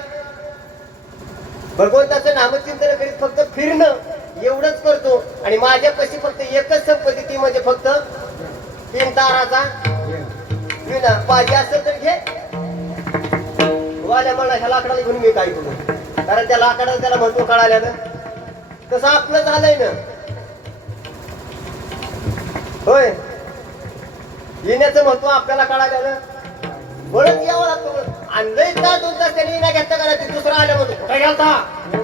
भगवंताचं नामचिंतन करीत फक्त फिरणं एवढंच करतो आणि माझ्यापाशी फक्त एकच संपत्ती ती म्हणजे फक्त 3 ताराचा विना पाहिजे असेल तर घे वाल्या मला ह्या लाकडाला घेऊन मी काय करू कारण त्या लाकडाला त्याला महत्व कळाल्या ना तसं आपलं झालंय ना होय येण्याचं महत्व आपल्याला कळालं ना म्हणून यावं लागतं आणलंय का 2 तास त्यांनी येण्या घेतलं करा ते दुसरं आलं म्हणतो कुठे गेलता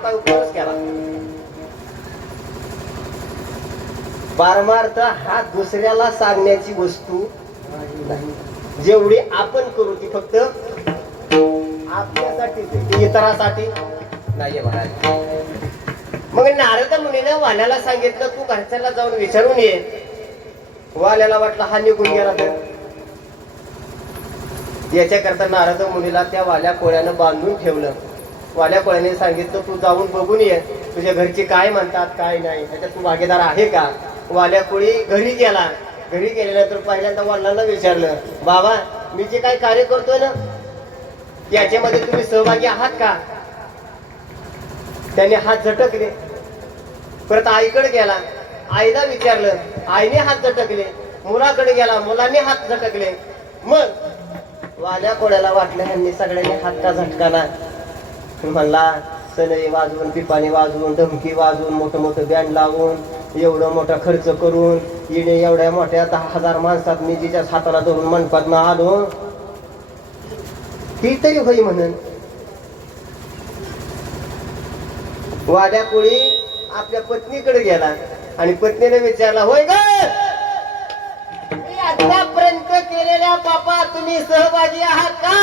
काय उपयोगच केला पारमार्थ हा दुसऱ्याला सांगण्याची वस्तू जेवढी आपण करू ती फक्त आपल्यासाठी इतरासाठी नाही महाराज मग नारद मुनीने वाल्याला सांगितलं तू घरच्याला जाऊन विचारून ये वाल्याला वाटलं हा निघून गेला तर याच्याकरता नारद मुनीला त्या वाल्या कोळ्यानं बांधून ठेवलं वाल्या कोळ्याने सांगितलं तू जाऊन बघून ये तुझ्या घरची काय म्हणतात काय नाही त्याच्यात तू भागीदार आहे का वाल्या कोळी घरी गेला घरी गेल्यानंतर पहिल्यांदा वडिलांना विचारलं बाबा मी जे काही कार्य करतोय ना त्याच्यामध्ये तुम्ही सहभागी आहात का त्याने हात झटकले परत आईकडे गेला आईला विचारलं आईने हात झटकले मुलाकडे गेला मुलाने हात झटकले मग वाल्या कोड्याला वाटलं ह्यांनी सगळ्यांनी हात का झटकाना म्हणला सनई वाजवून पिपाणी वाजवून धमकी वाजवून मोठं मोठं बँड लावून एवढं मोठा खर्च करून येणे एवढ्या मोठ्या 10,000 माणसात मी जिच्या हाताला धरून मंडपात ना आलो ती तरी होई म्हणून वाड्या कोळी आपल्या पत्नीकडे गेला आणि पत्नीने विचारला होय ग मी आतापर्यंत केलेल्या पापा तुम्ही सहभागी आहात का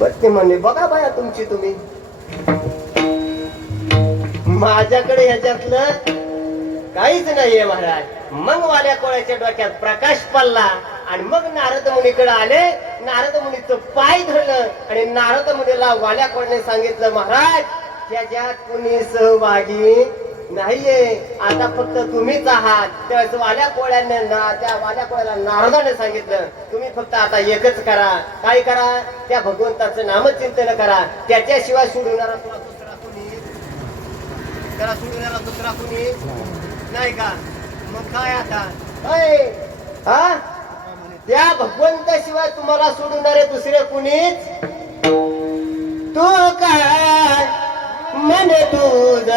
पत्नी म्हणले बघा बाया तुमची तुम्ही माझ्याकडे ह्याच्यातलं काहीच नाहीये महाराज मग वाल्या कोळ्याच्या डोक्यात प्रकाश पडला आणि मग नारद मुनीकडे आले नारद मुनीचं पाय धरलं आणि नारद मुनीला वाल्या कोळ्याने सांगितलं महाराज त्याच्यात कुणी सहभागी नाहीये आता फक्त तुम्हीच आहात त्यावेळेस वाल्या कोळ्याने त्या वाल्या कोळ्याला नारदाने सांगितलं तुम्ही फक्त आता एकच करा काय करा त्या भगवंताचं नामचिंतन करा त्याच्याशिवाय सोडवणारा तुला दुसरा कुणी त्याला सोडवणारा दुसरा कुणी नाही का मग काय आता हा त्या भगवंताशिवाय तुम्हाला सोडवणारे दुसरे कुणीच तू काय मन तुझ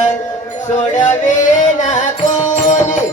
सोडवे ना कोणी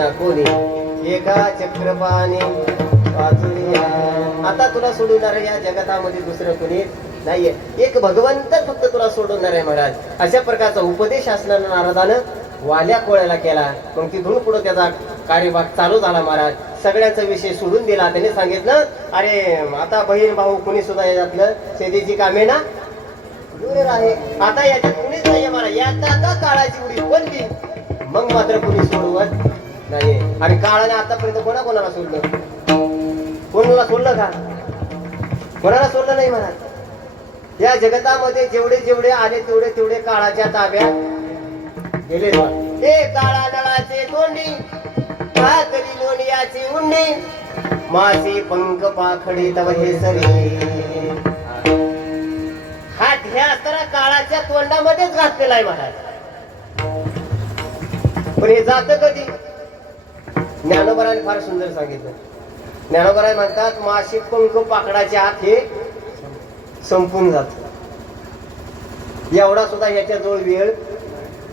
ना कोणी एका चक्रपाणी वाचुनिया. आता तुला सोडवणार या जगतामध्ये दुसरं कोणी नाहीये. एक भगवंत फक्त तुला सोडवणार आहे महाराज. अशा प्रकारचा उपदेश असणारा नारदानं वाल्या कोळ्याला केला. मग तिथून पुढे त्याचा कार्यभाग चालू झाला महाराज. सगळ्यांचा विषय सोडून दिला. त्याने सांगितलं अरे आता बहीण भाऊ कोणी सुद्धा याच्यातलं शेतीची कामे ना दूर आहे. आता याच्यात कुणीच नाहीये महाराज. याचा काळाची उडी बनली मग मात्र कुणी सोडवत नाही. आणि काळाने आतापर्यंत कोणाला सोडलं? कोणाला सोडलं का? कोणाला सोडलं नाही महाराज. या जगतामध्ये जेवढे जेवढे आले तेवढे काळाच्या ताब्यात गेले. हे काळा नळाचे तोंडी कातरी लोणियाची उंडी मासे पंख पाखडे तव हे सरी. हात हे असताना काळाच्या तोंडामध्येच घातलेला आहे महाराज. पण हे जात कधी? ज्ञानोबराने फार सुंदर सांगितलं. ज्ञानोबराय म्हणतात मासे पंख पाखडाचे हात हे संपून जात. एवढा सुद्धा याच्याजवळ वेळ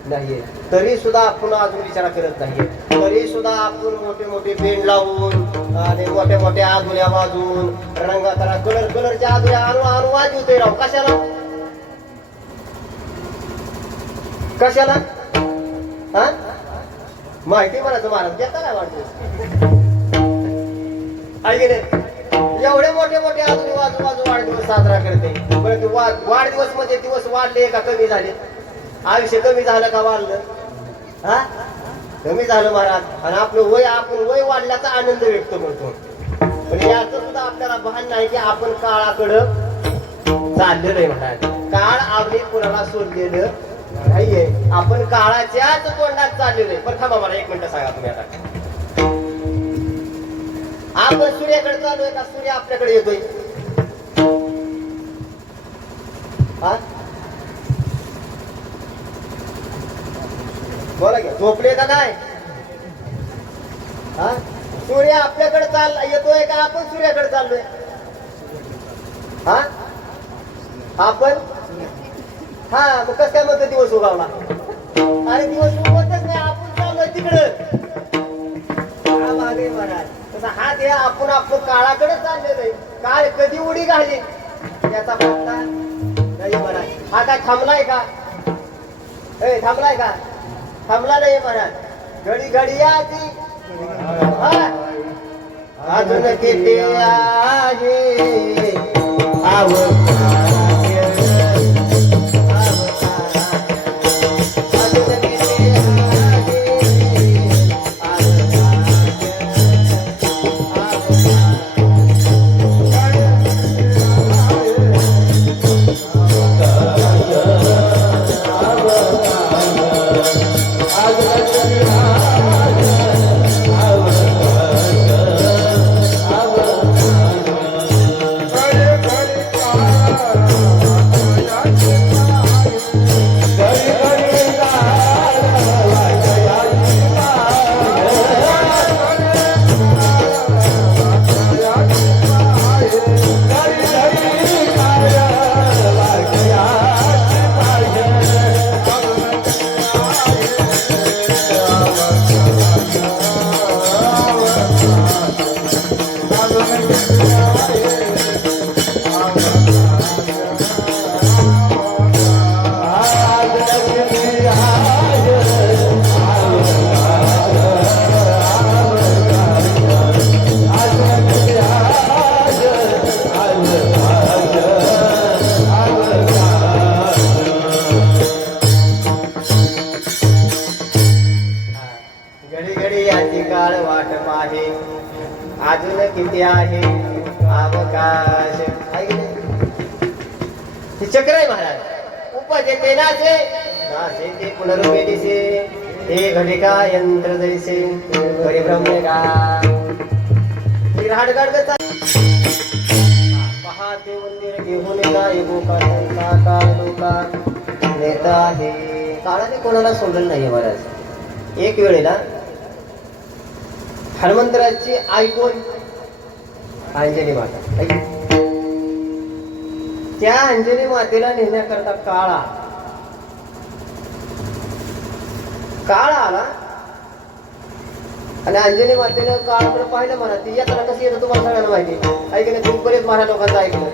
नाहीये. तरी सुद्धा आपण अजून विचार करत नाहीये. तरी सुद्धा आपण मोठे मोठे पेंड लावून आणि मोठ्या मोठ्या आधुल्या वाजवून रंगातरा कलरच्या आधुल्या आणू वाजवतोय राव. कशाला हा माहिती मला तुम्हाला देता काय वाटत आहे नाही. एवढे मोठे मोठे आधुनिक वाजू वाढदिवस साजरा करते. परंतु वाढदिवस मध्ये दिवस वाढले का कमी झाले? आयुष्य कमी झालं का वाढलं? हा कमी झालं महाराज. आणि आपण वय वाढल्याचा आनंद व्यक्त करतो. पण याचं सुद्धा आपल्याला भान नाही की आपण काळाकडं चाललेलं आहे महाराज. काळ आपली कुणाला सोडलेलं नाहीये. आपण काळाच्याच तोंडात चाललेलो आहे. पण थांबा मला एक मिनिट सांगा तुम्ही आता. आपण सूर्याकडे चालू का सूर्य आपल्याकडे येतोय? हा बोला की झोपले का काय? हा सूर्य आपल्याकडे येतोय का आपण सूर्याकडे चाललोय? हा आपण हा मग कसं काय म्हणतो दिवस उगावला? अरे दिवस उगवतच नाही. आपण चाललोय तिकडं मागे महाराज. तसा हात हे आपण काळाकडे चाललेलं आहे. काळ कधी उडी घाली याचा पत्ता नाही महाराज. हा काय थांबलाय का? थांबलाय का? थांबला नाही महाराज. घडी घडी याची अजून किती आहे अजून किती आहे अवकाश. हे चक्र आहे महाराज. उपजते नाचे नाचे ते पुनरुपे दिसे. हे घटिका यंत्र जैसे परिभ्रमणे का राडगाड पहाते मंदिर घेऊन काय गोका नेता आहे. काळाने कोणाला सोडलं नाही महाराज. एक वेळेला हनुमंतराची आई कोण? अंजनी माता. त्या अंजनी मातेला नेण्याकरता काळ आला. आणि अंजनी मातेनं काळाकडे पाहिलं म्हणा, ती येताना कशी येतं तुम्हाला सगळ्यांना माहिती आहे की नाही. तुम्ही बरेच महारा लोकांचं ऐकलं.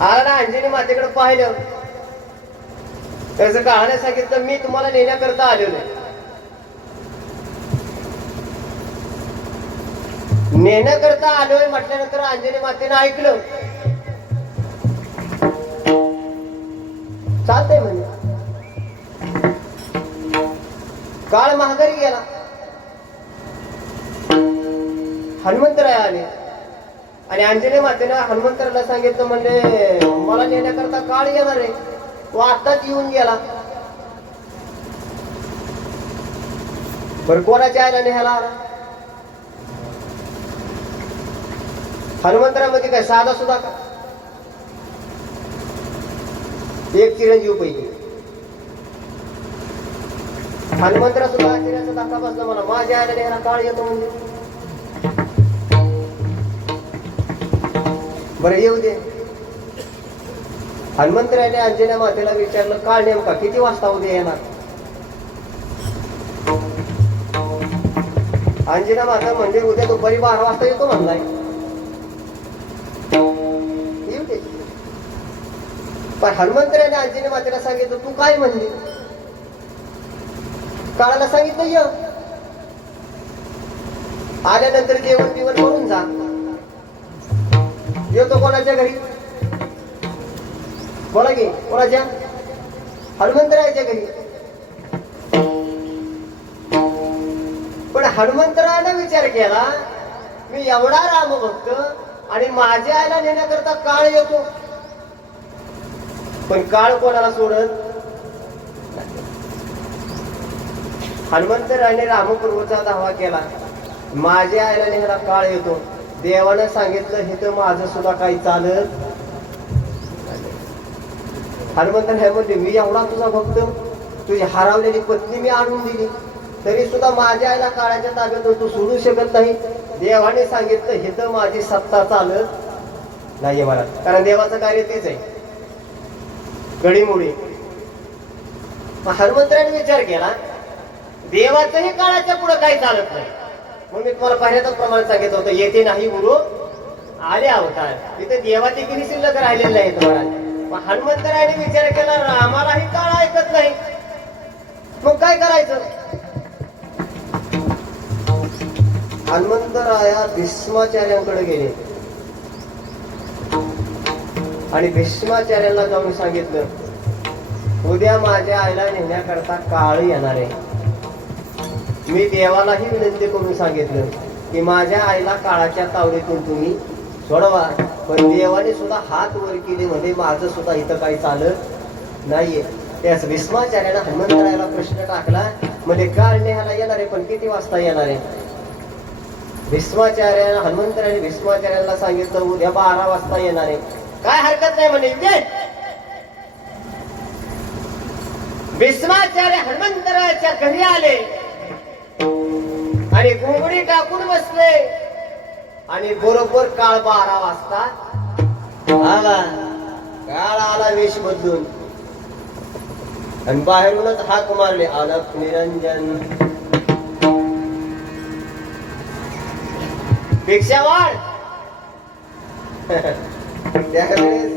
आला ना अंजनी मातेकडे पाहिलं, त्याचं काळाने सांगितलं मी तुम्हाला नेण्याकरता आलेलो आहे. नेण्याकरता आलोय म्हटल्यानंतर अंजनी मातेनं ऐकलं. चालतंय म्हणजे काळ महागारी गेला. हनुमंतराय आले आणि अंजनी मातेनं हनुमंतराला सांगितलं म्हणजे मला नेण्याकरता काळ येणार आहे, तो आत्ताच येऊन गेला. बरं कोणाच्या आयला नेहाला आला? हनुमंतरामध्ये काय साधा सुद्धा का? एक चिरंजीव पैकी हनुमंतरा सुद्धा आश्चर्याचा धक्का बसला मला, माझ्या आयला नेहाला काळ येतो म्हणजे. बरं येऊ दे. हनुमंतराने अंजनी मातेला विचारलं काळ नेमका किती वाजता उद्या येणार? अंजनी माता म्हणजे उद्या दुपारी 12 वाजता येतो म्हणलाय. येऊ दे. पण हनुमंतराने अंजनी मातेला सांगितलं तू काय म्हणली? काळाला सांगितलं ये, आल्यानंतर जेवण बिवण करून जा. येतो कोणाच्या घरी? बोला की कोणाच्या? हनुमंतरायाच्या घरी. पण हनुमंतरायाने विचार केला मी एवढा रामभक्त आणि माझ्या आईला नेण्याकरता काळ येतो, पण काळ कोणाला सोडत? हनुमंतरायाने रामपूर्वचा दावा केला, माझ्या आईला नेण्याला काळ येतो. देवानं सांगितलं हे तर माझं सुद्धा काही चालत. हनुमंत हे म्हणते मी एवढा तुझा भक्त, तुझी हरवलेली पत्नी मी आणून दिली, तरी सुद्धा माझ्या आईला काळाच्या ताब्यातून तू सोडू शकत नाही. देवाने सांगितलं हे तर माझी सत्ता चालत नाहीये मला, कारण देवाचं कार्य तेच आहे घडीमुळे. हनुमंतराने विचार केला देवाचंही काळाच्या पुढे काही चालत नाही. मग मी तुम्हाला पहिल्याच प्रमाणे सांगितलं होतं येते नाही गुरु आले अवतार. तिथे देवाची किती शिल्लक राहिलेली नाही तुम्हाला. मग हनुमंतरायाने विचार केला रामालाही काळ ऐकत नाही, मग काय करायचं? हनुमंतराया भीष्माचार्यांकडे गेले आणि भीष्माचार्यांना जाऊन सांगितलं उद्या माझ्या आईला नेण्याकरता काळ येणार आहे. मी देवालाही विनंती करून सांगितलं की माझ्या आईला काळाच्या तावडीतून तुम्ही सोडवा, पण देवाने सुद्धा हात वर केले म्हणजे माझं सुद्धा इथं काही चालत नाहीये. त्याच भीष्माचार्याला हनुमंतरायाला प्रश्न टाकला म्हणजे काळ नेहाला येणार आहे पण किती वाजता येणार आहे? भीष्माचार्याला हनुमंतरायाने भीष्माचार्याला सांगितलं उद्या 12 वाजता येणार आहे. काय हरकत नाही म्हणे. भीष्माचार्य हनुमंतरायाच्या घरी आले आणि घोंगडी टाकून बसले आणि बरोबर काळ 12 वाजता आला. काळ आला वेश बदलून आणि बाहेरूनच हाक मारले अलप निरंजन भिक्षा वाढ. त्यावेळेस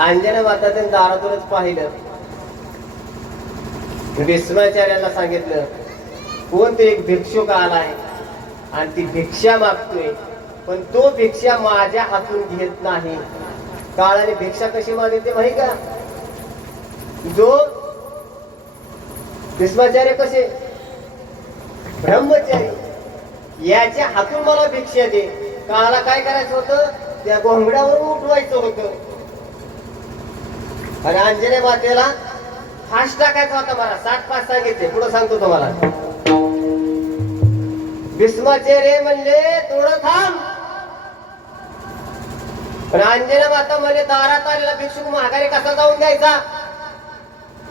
अंजनी माताने दारातूनच पाहिलं. भीष्माचार्यांना सांगितलं कोणतरी एक भिक्षुक आलाय आणि ती भिक्षा मागतोय, पण तो भिक्षा माझ्या हातून घेत नाही. काळाने भिक्षा कशी मागितली माहिती का? जो भीष्माचार्य कसे ब्रह्मचारी याच्या हातून मला भिक्षा दे. काळाला काय करायचं होतं? त्या घोंगड्यावरून उठवायचं होतं आणि अंजनी मातेला फास्ट टाकायचा होता. मला 7-5 सांगितले, पुढे सांगतो तुम्हाला. भीष्माचार्य म्हणले थोडं थांब, पण अंजनी माता म्हणे दारात आलेला भिक्षुक माघारी कसा जाऊन द्यायचा?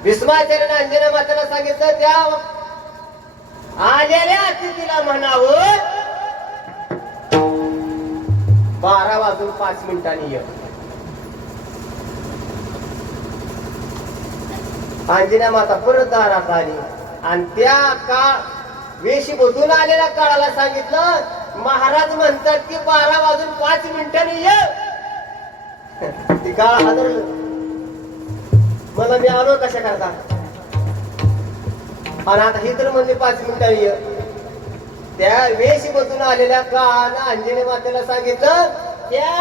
भीष्माचार्याने अंजनी मातेला सांगितलं त्या आलेल्या अतिथीला म्हणावं 12:05 ये. अंजना माता परत दारात आली आणि त्या वेशी बदून आलेल्या काळाला सांगितलं महाराज म्हणतात की 12 वाजून 5 मिनिटांनी ये. ती काळ हादरलं. मला मी आलो कशा करता आणि आता ही तर म्हणजे 5 मिनिटांनी ये. त्या वेशी बदून आलेल्या काळानं अंजनी मातेला सांगितलं त्या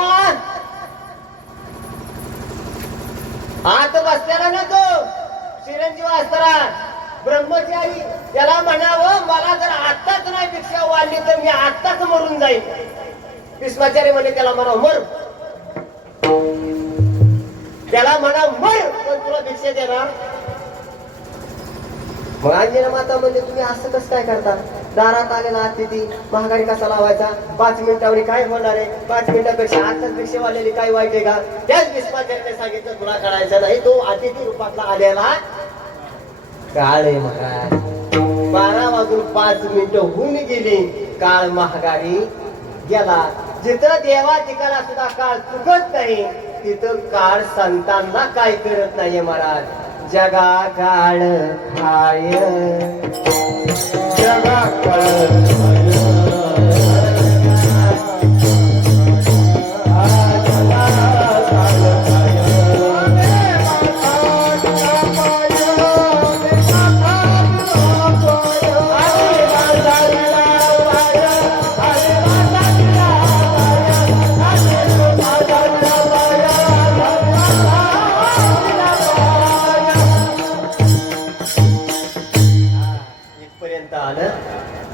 आत बसल्याला ना तो चिरंजीव असताना ब्रह्मचारी त्याला म्हणावं मला जर आत्ताच नाही भिक्षा वाढली तर मी आत्ताच मरून जाईल. भीष्माचार्य म्हणे त्याला म्हणावं मर. त्याला म्हणा मर पण तुला भिक्षा देणार. मग अंजना माता म्हणजे तुम्ही असं कसं काय करता. दारात आलेला अतिथी महागारी कसा लावायचा. 5 मिनिटांनी काय होणार आहे. 5 मिनिटापेक्षा आताच भिक्षा वाढलेली काय वाईट आहे का. त्याच भीष्माचार्याने सांगितलं तुला कळायचं नाही. तो अतिथी रूपातला आलेला काळ आहे महाराज. 12 वाजून 5 मिनिटं होऊन गेली. काळ महागारी गेला. जिथं देवा ठिकाणा सुद्धा काळ चुकत नाही तिथं काळ संतांना काय करत नाहीये महाराज. जगा काळ खाय जगा काळ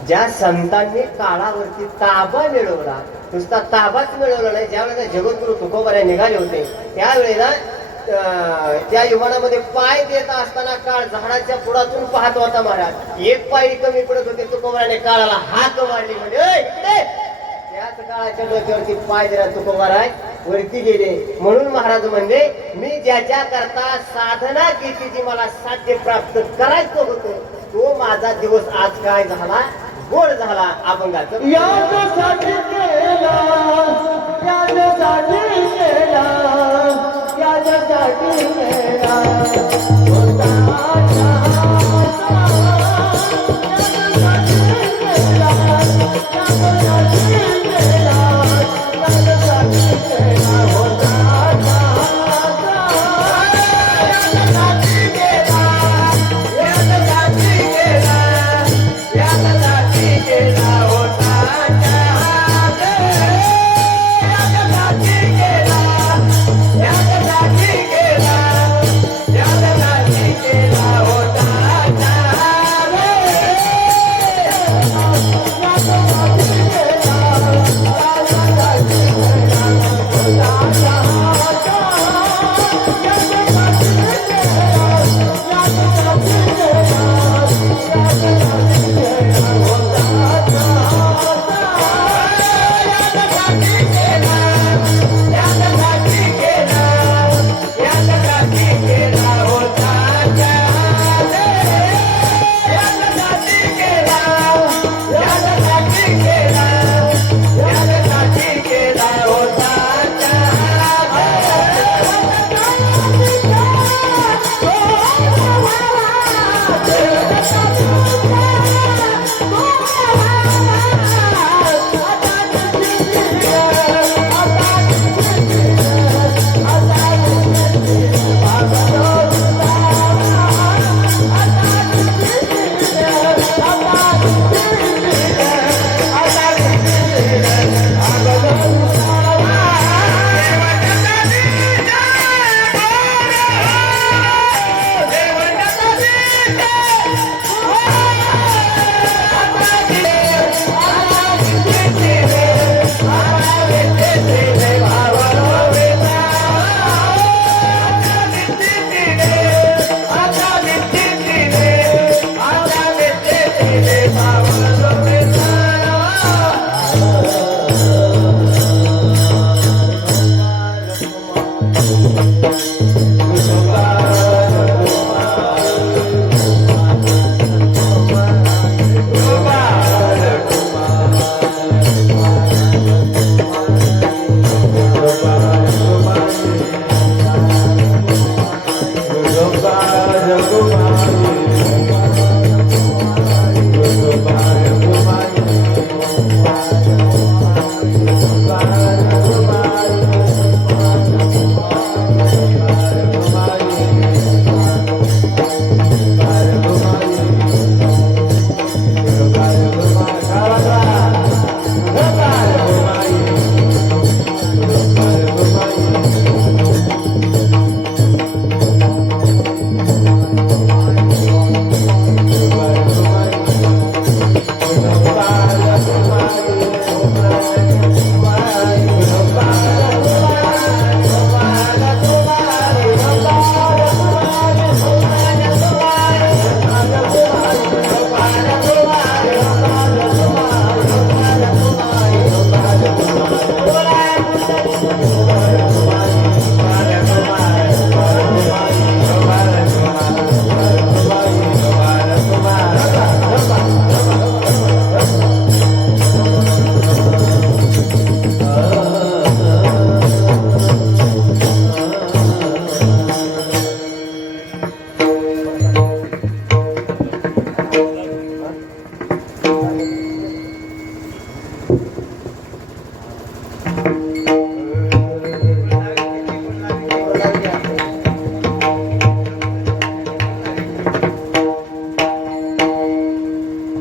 ज्या संतांनी काळावरती ताबा मिळवला. नुसता ताबाच मिळवला नाही. ज्यावेळेला जगद्गुरु तुकोबाऱ्या निघाले होते त्यावेळेला त्या युवानामध्ये पाय देत असताना काळ झाडाच्या पुढातून पाहत होता महाराज. एक पाय कमी पडत होते. तुकोबाराने काळाला हाक मारली म्हणजे इकडे. त्याच काळाच्या डोक्यावरती पाय दिला तुकोबाराय वरती गेले. म्हणून महाराज म्हणजे मी ज्याच्या करता साधना केली जी मला साध्य प्राप्त करायचं होतं तो माझा दिवस आज काय झाला गोड झाला. अभंगाचं याच्यासाठी केला याच्यासाठी केला याच्यासाठी केला होता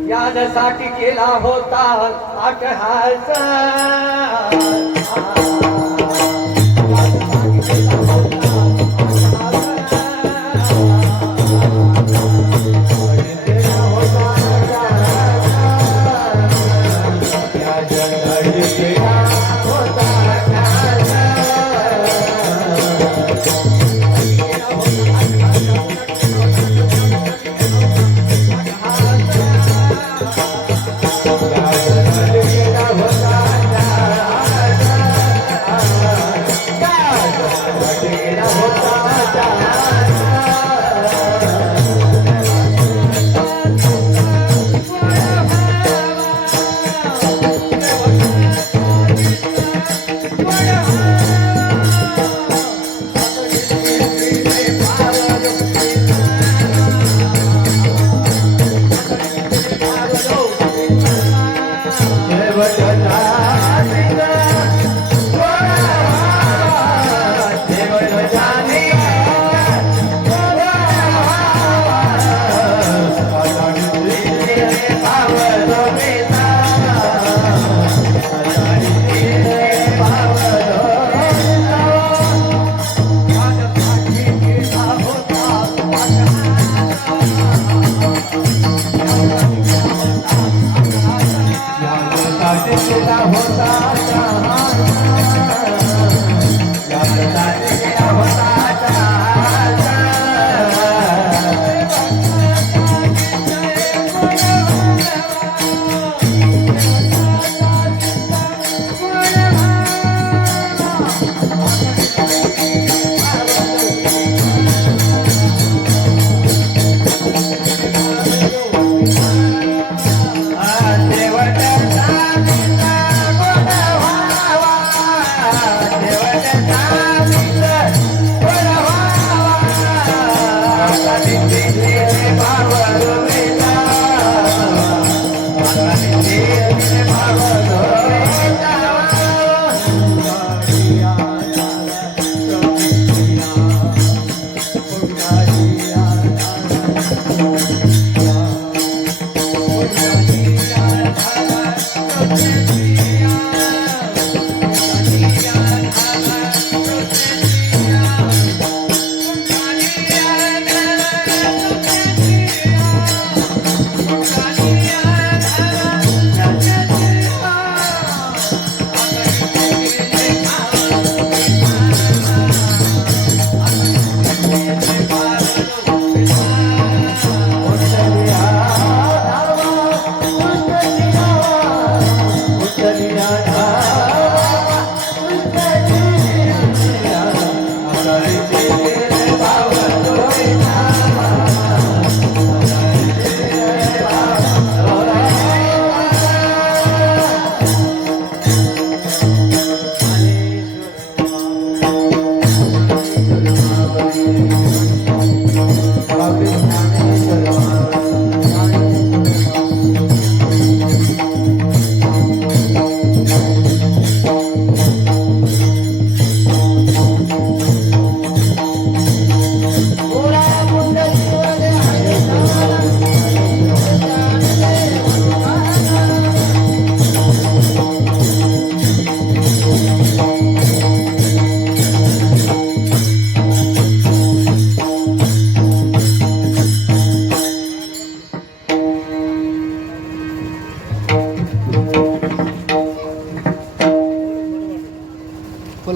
यासाठी केला होता अटहास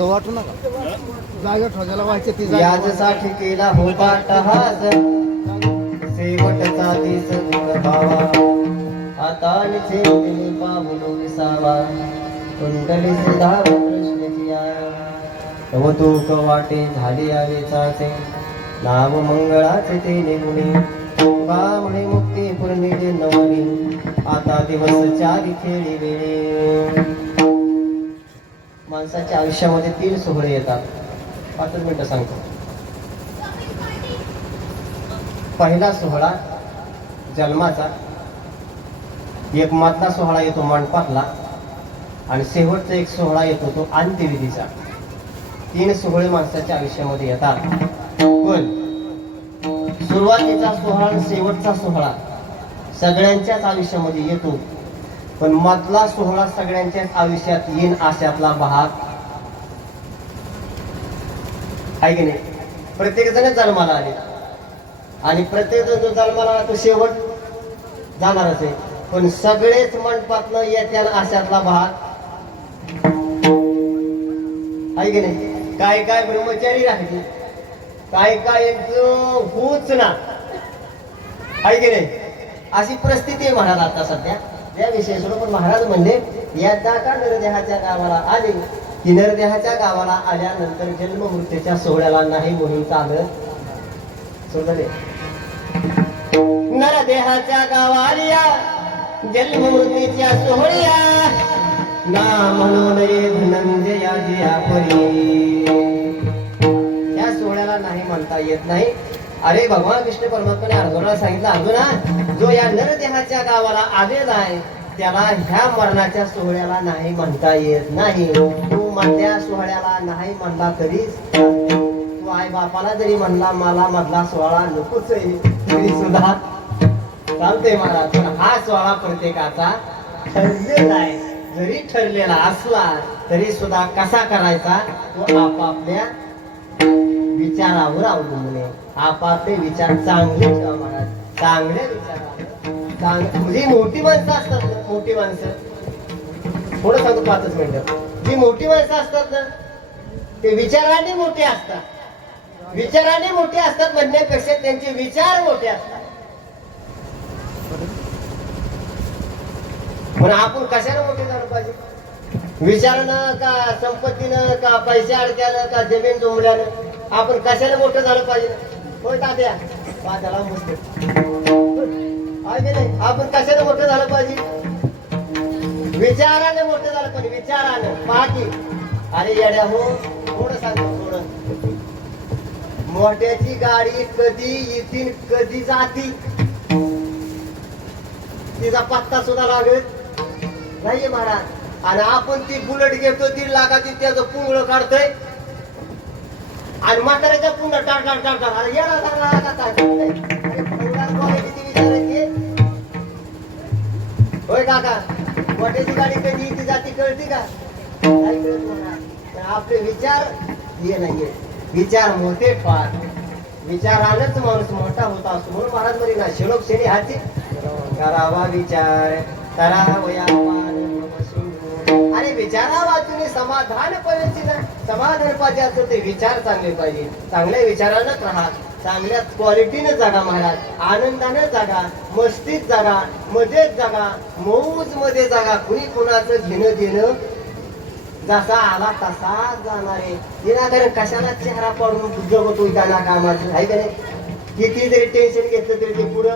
वाटू नका जागा ठोक्याला व्हायचे ती याच्यासाठी केला होता टहास शेवटचा दिस भावा आता निश्चित पावलो विसावा कुंडली सुधा कृष्ण किया कवतुक वाटे झाली आवेचाचे नाव मंगळाचे ते निगुणी म्हणे मुक्ती पूर्णिले नवनी आता दिवस चारी खेळी वेळे माणसाच्या आयुष्यामध्ये 3 सोहळे येतात. 5 मिनिटं सांगतो. पहिला सोहळा जन्माचा, एक मधला सोहळा येतो मंडपातला आणि शेवटचा एक सोहळा येतो तो अंत्यविधीचा. 3 सोहळे माणसाच्या आयुष्यामध्ये येतात, पण सुरुवातीचा सोहळा आणि शेवटचा सोहळा सगळ्यांच्याच आयुष्यामध्ये येतो, पण मधला सोहळा सगळ्यांच्याच आयुष्यात येईन अशातला भाग आहे की नाही. प्रत्येक जण जन्माला आले आणि प्रत्येक जण जो जन्माला आला तो शेवट जाणारच आहे, पण सगळेच मंडपातनं येत्या अशातला भाग आहे की नाही. काय काय ब्रह्मचारी राहिले, काय काय होच ना, आहे की नाही. अशी परिस्थिती आहे महाराज आता सध्या त्या विषयी सोडून. पण महाराज म्हणले यदा का नरदेहाच्या गावाला आले की नरदेहाच्या गावाला आल्यानंतर जन्म मृत्यूच्या सोहळ्याला नाही मोहीम चालत सोडले. नरदेहाच्या गावाला जन्म मृत्यूच्या सोहळ्या ना म्हणून धनंजयाची आपली. या सोहळ्याला नाही म्हणता येत नाही. अरे भगवान कृष्ण परमात्माने अर्जुनाला सांगितलं, अर्जुना जो या नरदेहाच्या गावाला आलेला आहे त्याला ह्या मरणाच्या सोहळ्याला नाही म्हणता येत नाही. तू मधल्या सोहळ्याला नाही म्हणला तरी तू आई बापाला जरी म्हणला मला मधला सोहळा नकोच आहे तरी सुद्धा चालतंय महाराज. पण हा सोहळा प्रत्येकाचा ठरलेला आहे. जरी ठरलेला असला तरी सुद्धा कसा करायचा तो आपापल्या विचारावर अवलंबून आहे. आपापले विचार चांगले ठेवा महाराज. चांगले विचार जी मोठी माणसं असतात ना, मोठी माणसं थोडं सांगतो 5 मिनिटं. जी मोठी माणसं असतात ना ते विचाराने मोठे असतात. विचाराने मोठे असतात म्हणण्यापेक्षा त्यांचे विचार मोठे असतात. पण आपण कशाने मोठे झालं पाहिजे? विचारानं का संपत्तीनं का पैशा अडक्यानं का जमीन जुमल्यानं आपण कशाने मोठं झालं पाहिजे? होय तात्या पात्याला मोठं नाही. आपण कशाने मोठं झालं पाहिजे? विचाराने मोठं झालं पाहिजे. विचारानं पाठी. अरे येड्या हो थोडं सांगतो थोडं. मोठ्याची गाडी कधी येतील कधी जाती तिचा पत्ता सुद्धा लागत नाहीये महाराज. आणि आपण ती बुलेट घेतो 1.5 लाखाची त्याचं पुंगळ काढतोय आणि म्हाताऱ्याच्या पुन्हा टाटा अरे येडा लागला का विचारायची. होय काका मोठ्याची गाडी कधी येते जाती कळते का? नाही कळत महाराज. पण आपले विचार हे नाहीये. विचार मोठे फार. विचारानंच माणूस मोठा होता असतो. म्हणून महाराज म्हणे ना शिलोक शेणी हाती करावा विचार करावया. आणि विचारा वाचून समाधान पाहिजे ना. समाधान पाहिजे असं ते विचार चांगले पाहिजे. चांगल्या विचारानंच राहा. चांगल्या क्वालिटीने जगा महाराज. आनंदाने जगा, मस्तीत जगा, मजेत जगा, मौज मध्ये जगा. कुणी कुणाचं घेणं देणं जसा आला तसा जाणार आहे. विनाकारण कशाला चेहरा पाडून जगतोय का ना कामाचं आहे का नाही. किती जरी टेन्शन घेतलं तरी ते पुढं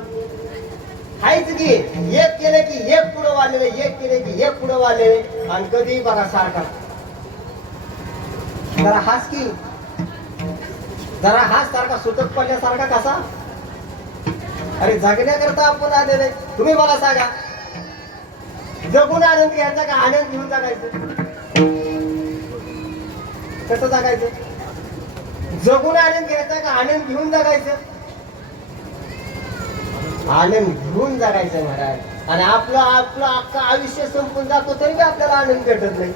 आहेच की. एक केलं की एक पुढं वाढलेले, एक केलं की एक पुढं वाढलेले. आणि कधी बघा सारखा जरा हास की जरा हास सारखा सुतक पडल्यासारखा कसा. अरे जगण्याकरता आपण आलेले. तुम्ही मला सांगा जगून आनंद घ्यायचा का आनंद घेऊन जगायचं? कसं जगायचं? जगून आनंद घ्यायचा का आनंद घेऊन जगायचं? आनंद घेऊन जगायचं महाराज. आणि आपलं अख्खं आयुष्य संपून जातो तरी आपल्याला आनंद भेटत नाही.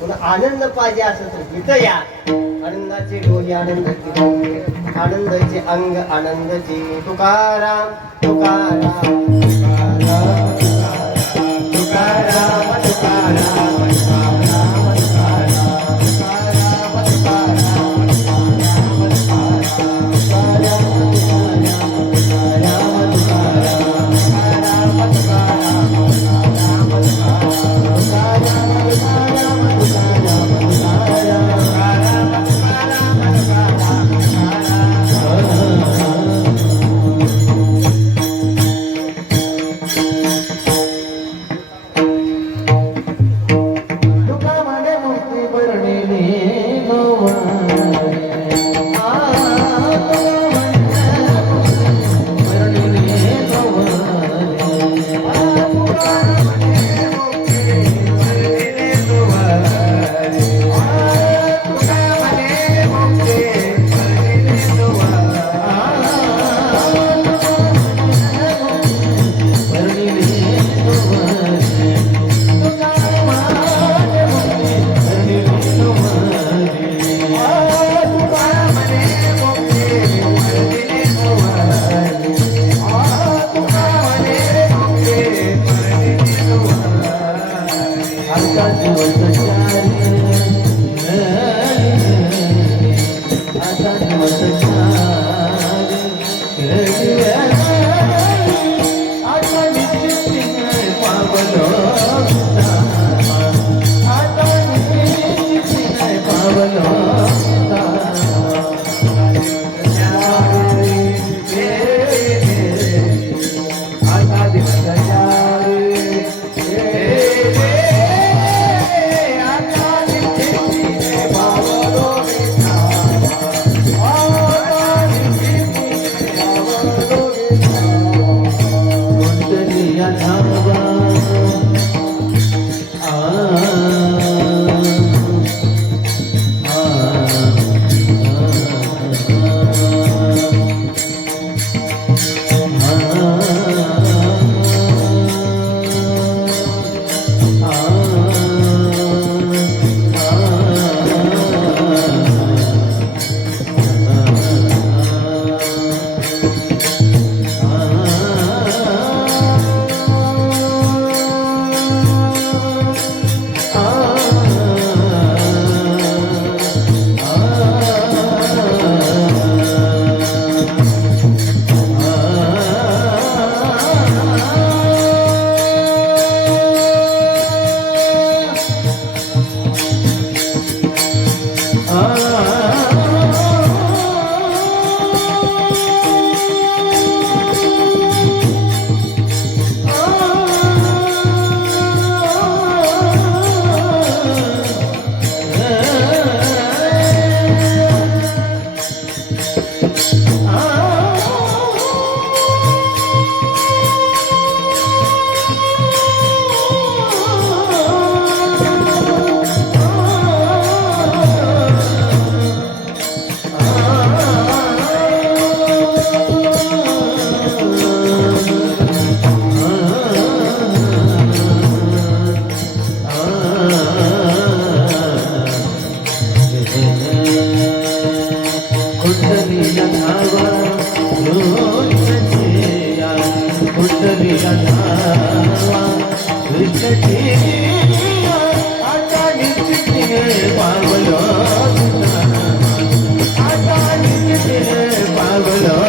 पण आनंद पाहिजे असं तर इथं या. आनंदाची डोली आनंदाची आनंदाचे अंग आनंदाची. तुकाराम तुकाराम तुकाराम तुकाराम तुकाराम आता निश्चितीने पावलं आता निश्चितीने पावलं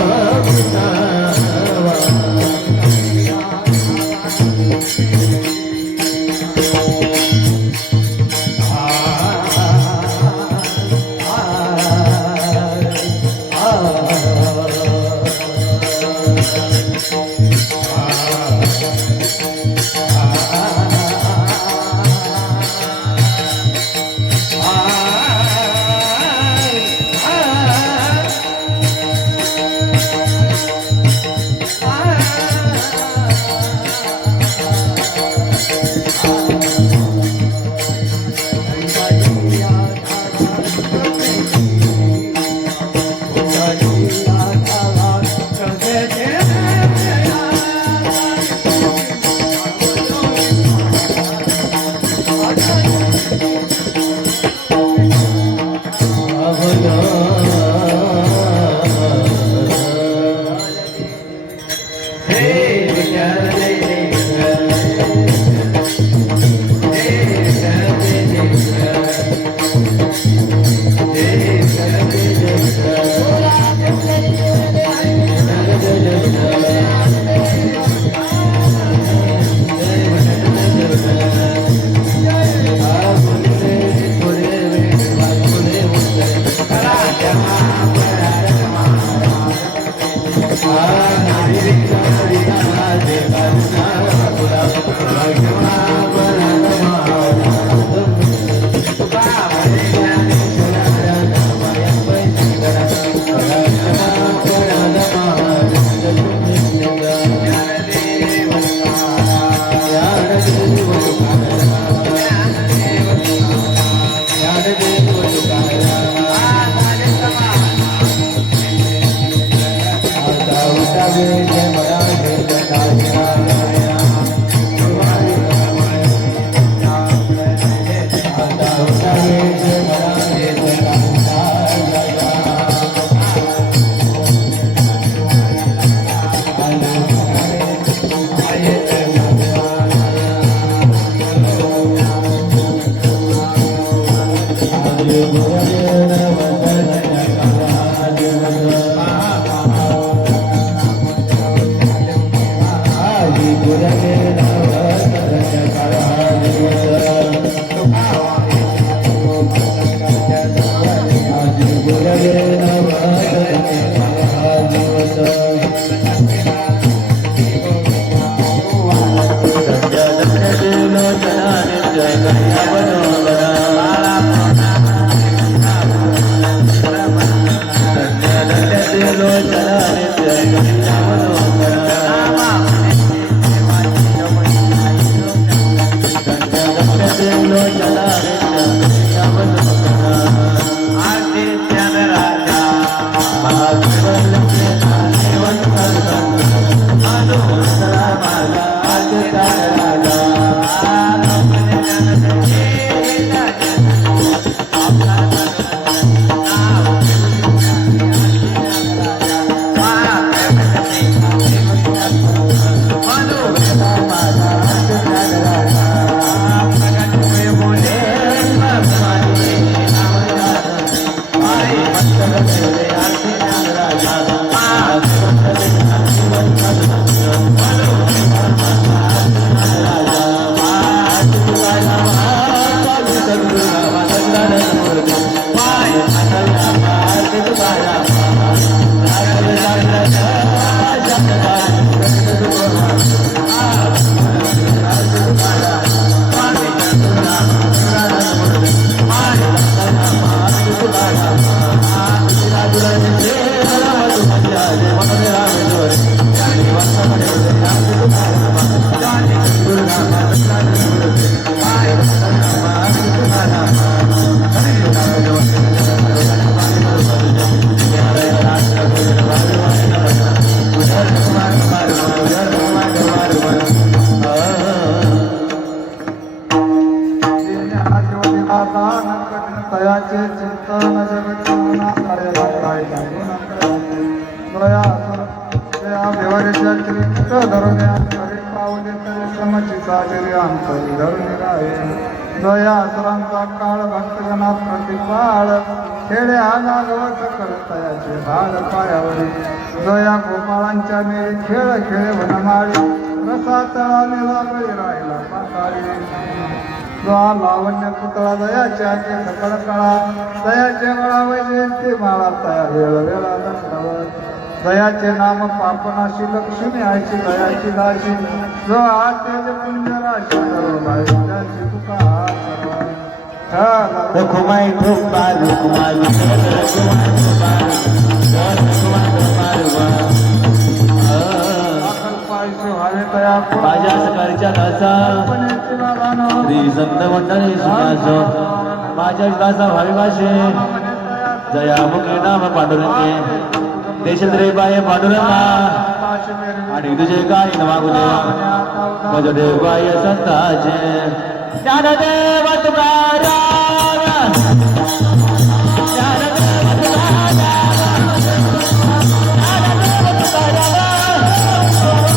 तयाचे चिंतन जगतना दया व्यवहाराच्या कृत धरून पावले तरी समची साजरी अंतरी धरून राहे दया असुरांचा काळ भक्तगणात प्रतिपाळ खेळे हा नागवत करतयाचे भाड पायावरी दया गोपाळांच्या मेळी खेळ खेळे वनमाळी रसा तळा निळा बळी राहिला पाताळी लावण्य पुतळा दयाच्या सकळ कळा दयाचे गळा वैजयंती माळा तया वेळ वेळा दंडवत दयाचे नाम पापनाशी लक्ष्मी आयची दयाची दाशी जो हा तेज पुंज राशी सर्व भाई तुका रुक्माई ठोपा रुक्माई माझ्या सकाळच्या दासा श्री संत मंडळी सुखास माझ्या दासा भावी भाषे जयामुखे नाम पांडुरंगे देशद्रे बाय पांडुरंगा आणि तुझे काही न मागू दे मजदेव बाय संताचे ज्ञानदेव तुकाराम ज्ञानदेव तुकाराम ज्ञानदेव तुकाराम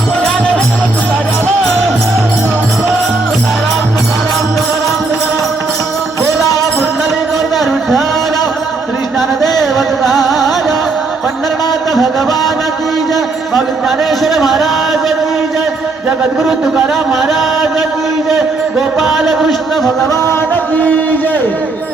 ज्ञानदेव तुकाराम बोला पुंडली गोर विठ्ठल श्री ज्ञानदेव तुकाराम पंढरनाथ भगवान की जय बाबा ज्ञानेश्वर महाराज की जय जगद्गुरु तुकाराम महाराज की जय गोपाल कृष्ण भगवान की जय।